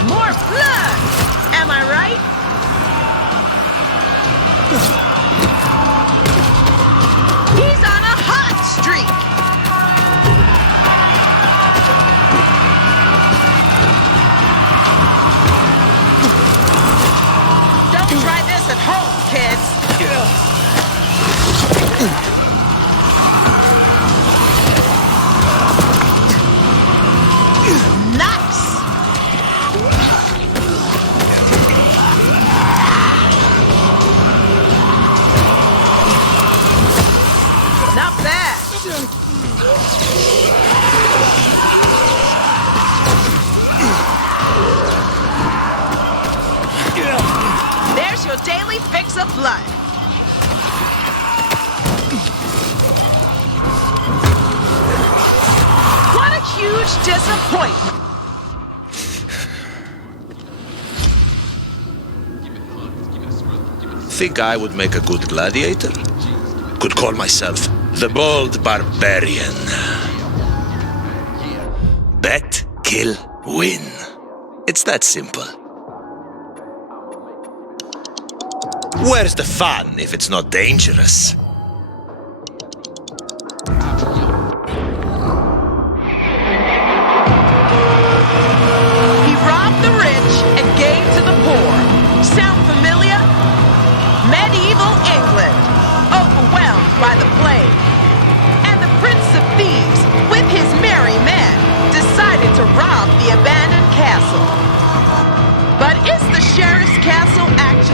More blood! Am I right? He's on a hot streak! Don't try this at home, kids! Nice! Not bad! There's your daily fix of blood. What a huge disappointment. Think I would make a good gladiator? Could call myself the Bold Barbarian. Bet, kill, win. It's that simple. Where's the fun if it's not dangerous? He robbed the rich and gave to the poor. Sound familiar? Medieval England, overwhelmed by the plague. And the Prince of Thieves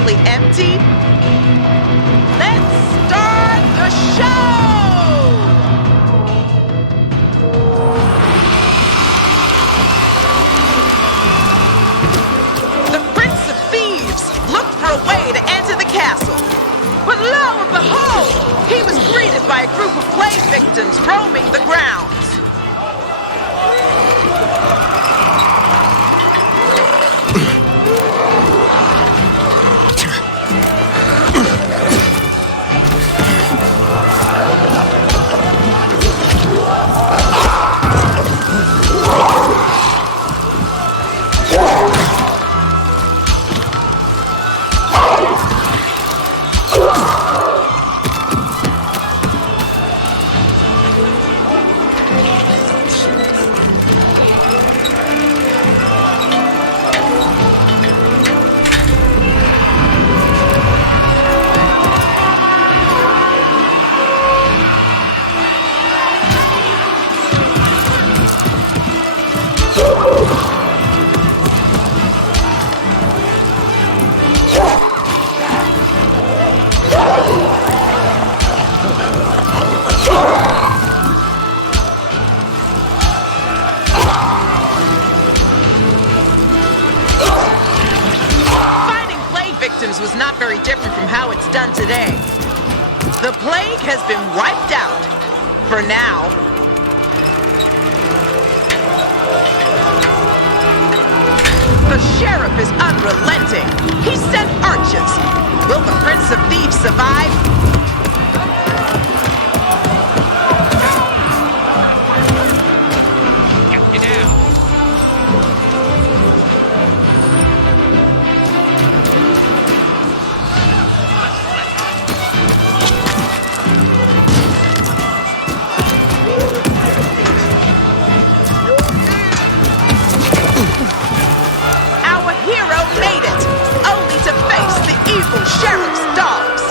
nearly empty? Let's start the show! The Prince of Thieves looked for a way to enter the castle. But lo and behold, he was greeted by a group of plague victims roaming the grounds. Was not very different from how it's done today. The plague has been wiped out. For now. The sheriff is unrelenting. He sent archers. Will the Prince of Thieves survive? Sheriff's dogs!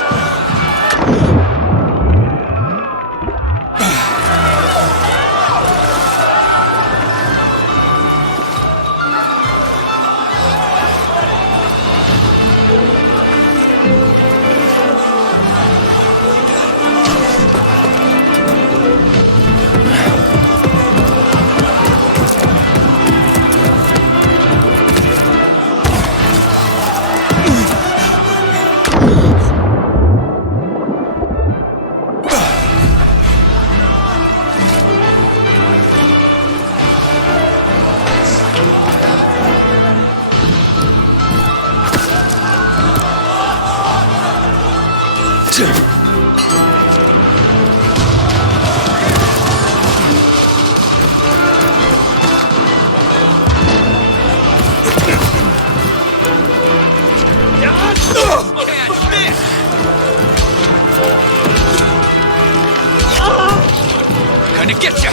Gonna get ya!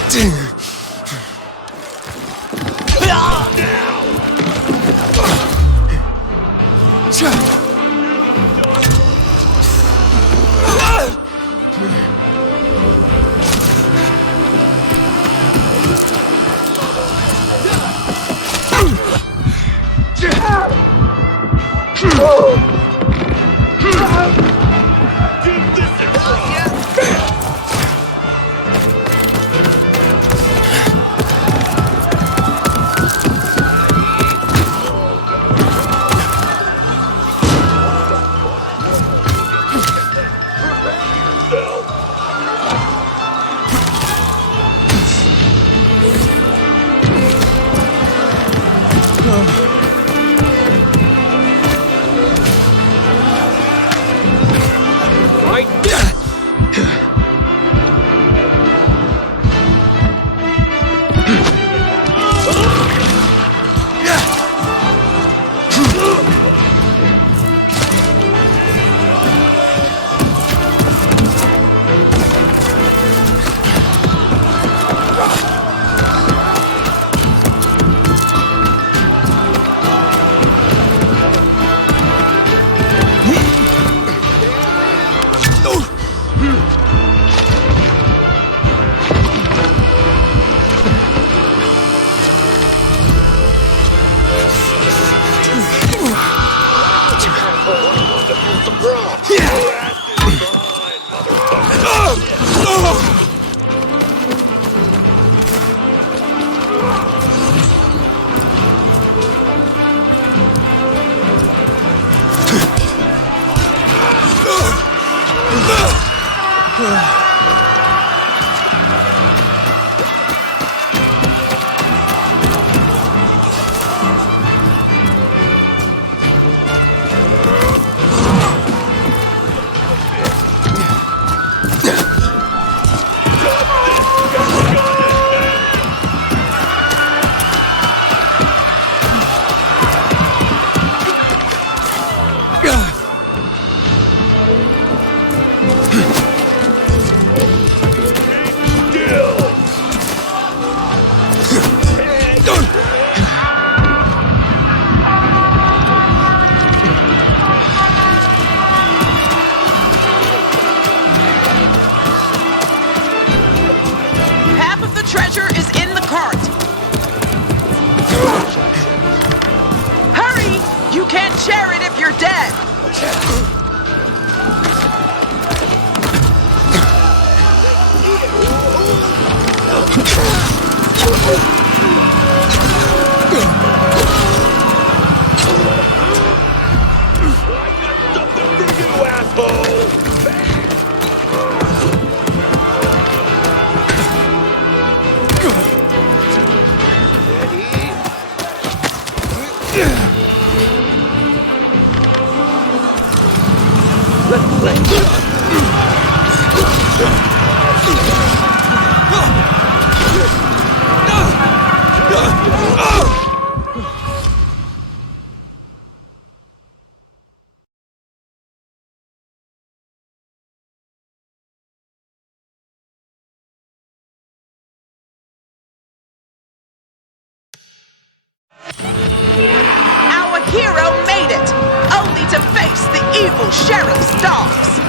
Our hero made it, only to face the evil sheriff's dogs.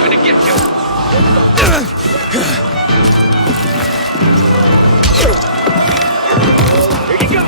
Gonna get you. Here you go.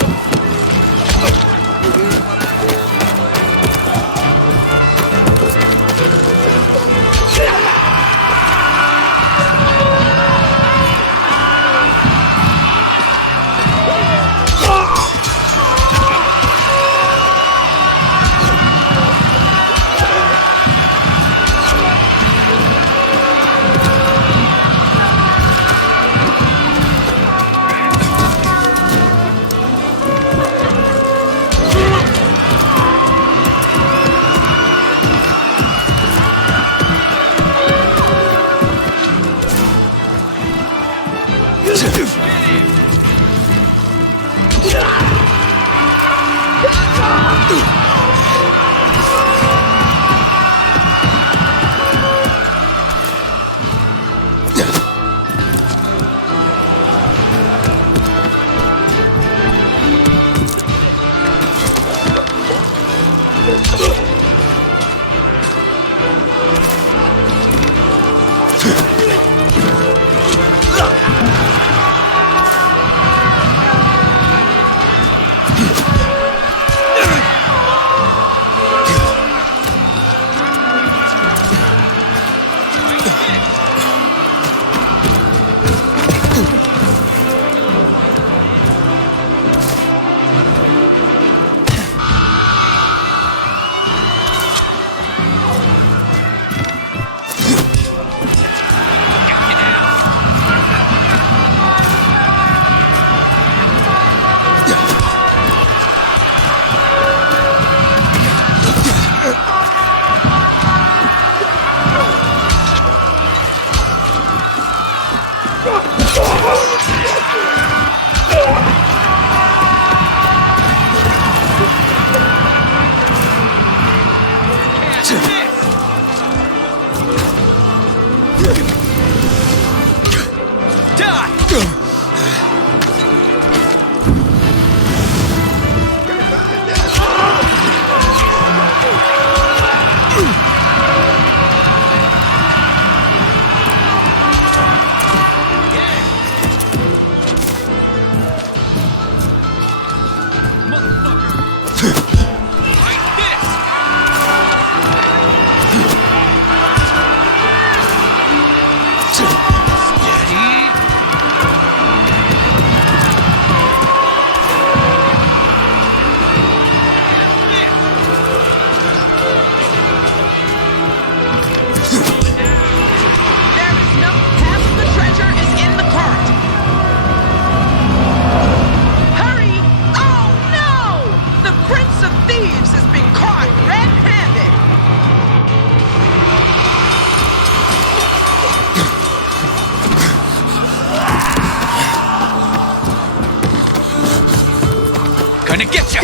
Gonna get you!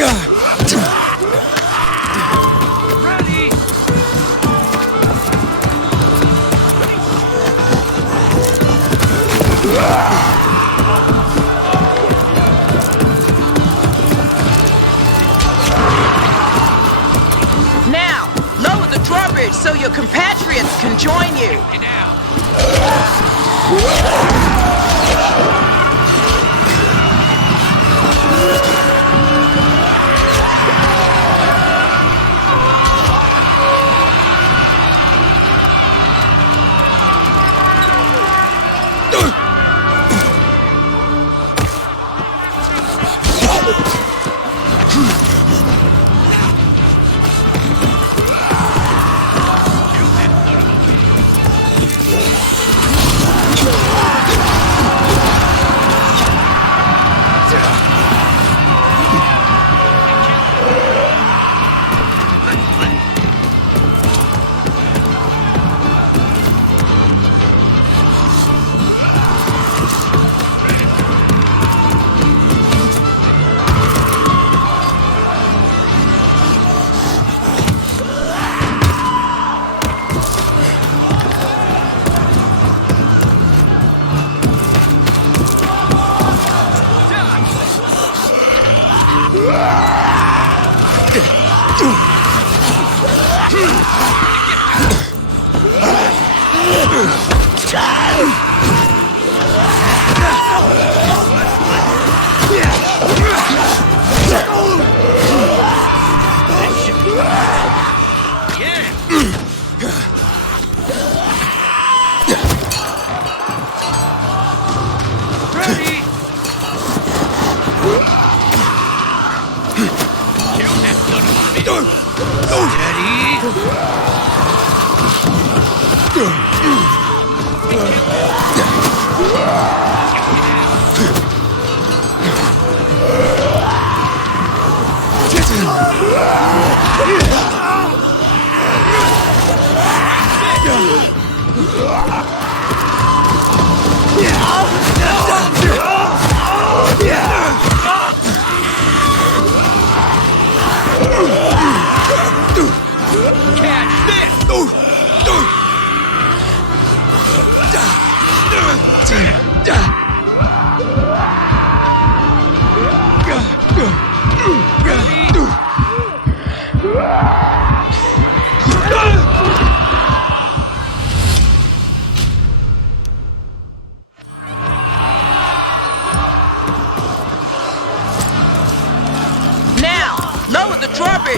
Ready! Now, lower the drawbridge so your compatriots can join you. Get down!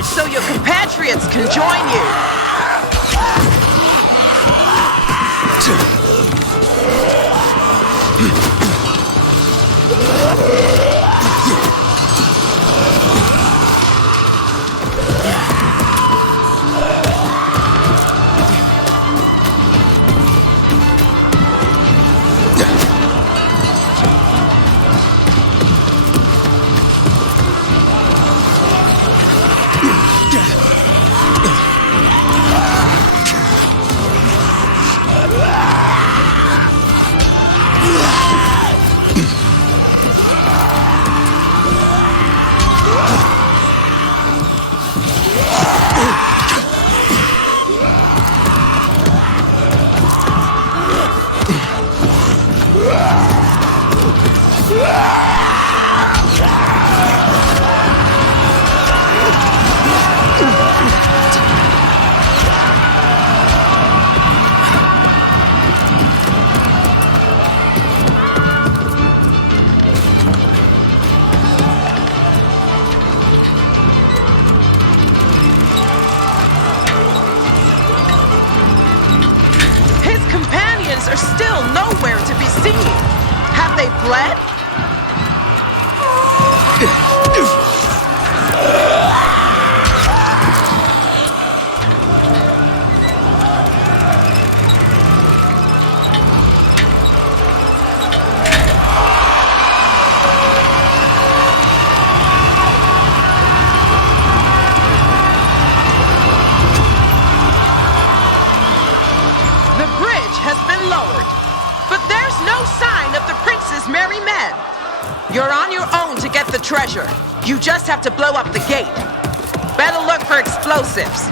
So your compatriots can join you. Are still nowhere to be seen. Have they fled? Merry men. You're on your own to get the treasure. You just have to blow up the gate. Better look for explosives.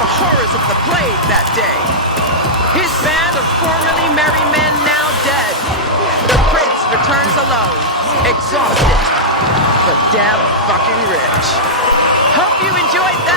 The horrors of the plague that day. His band of formerly merry men now dead. The prince returns alone, exhausted, but damn fucking rich. Hope you enjoyed that.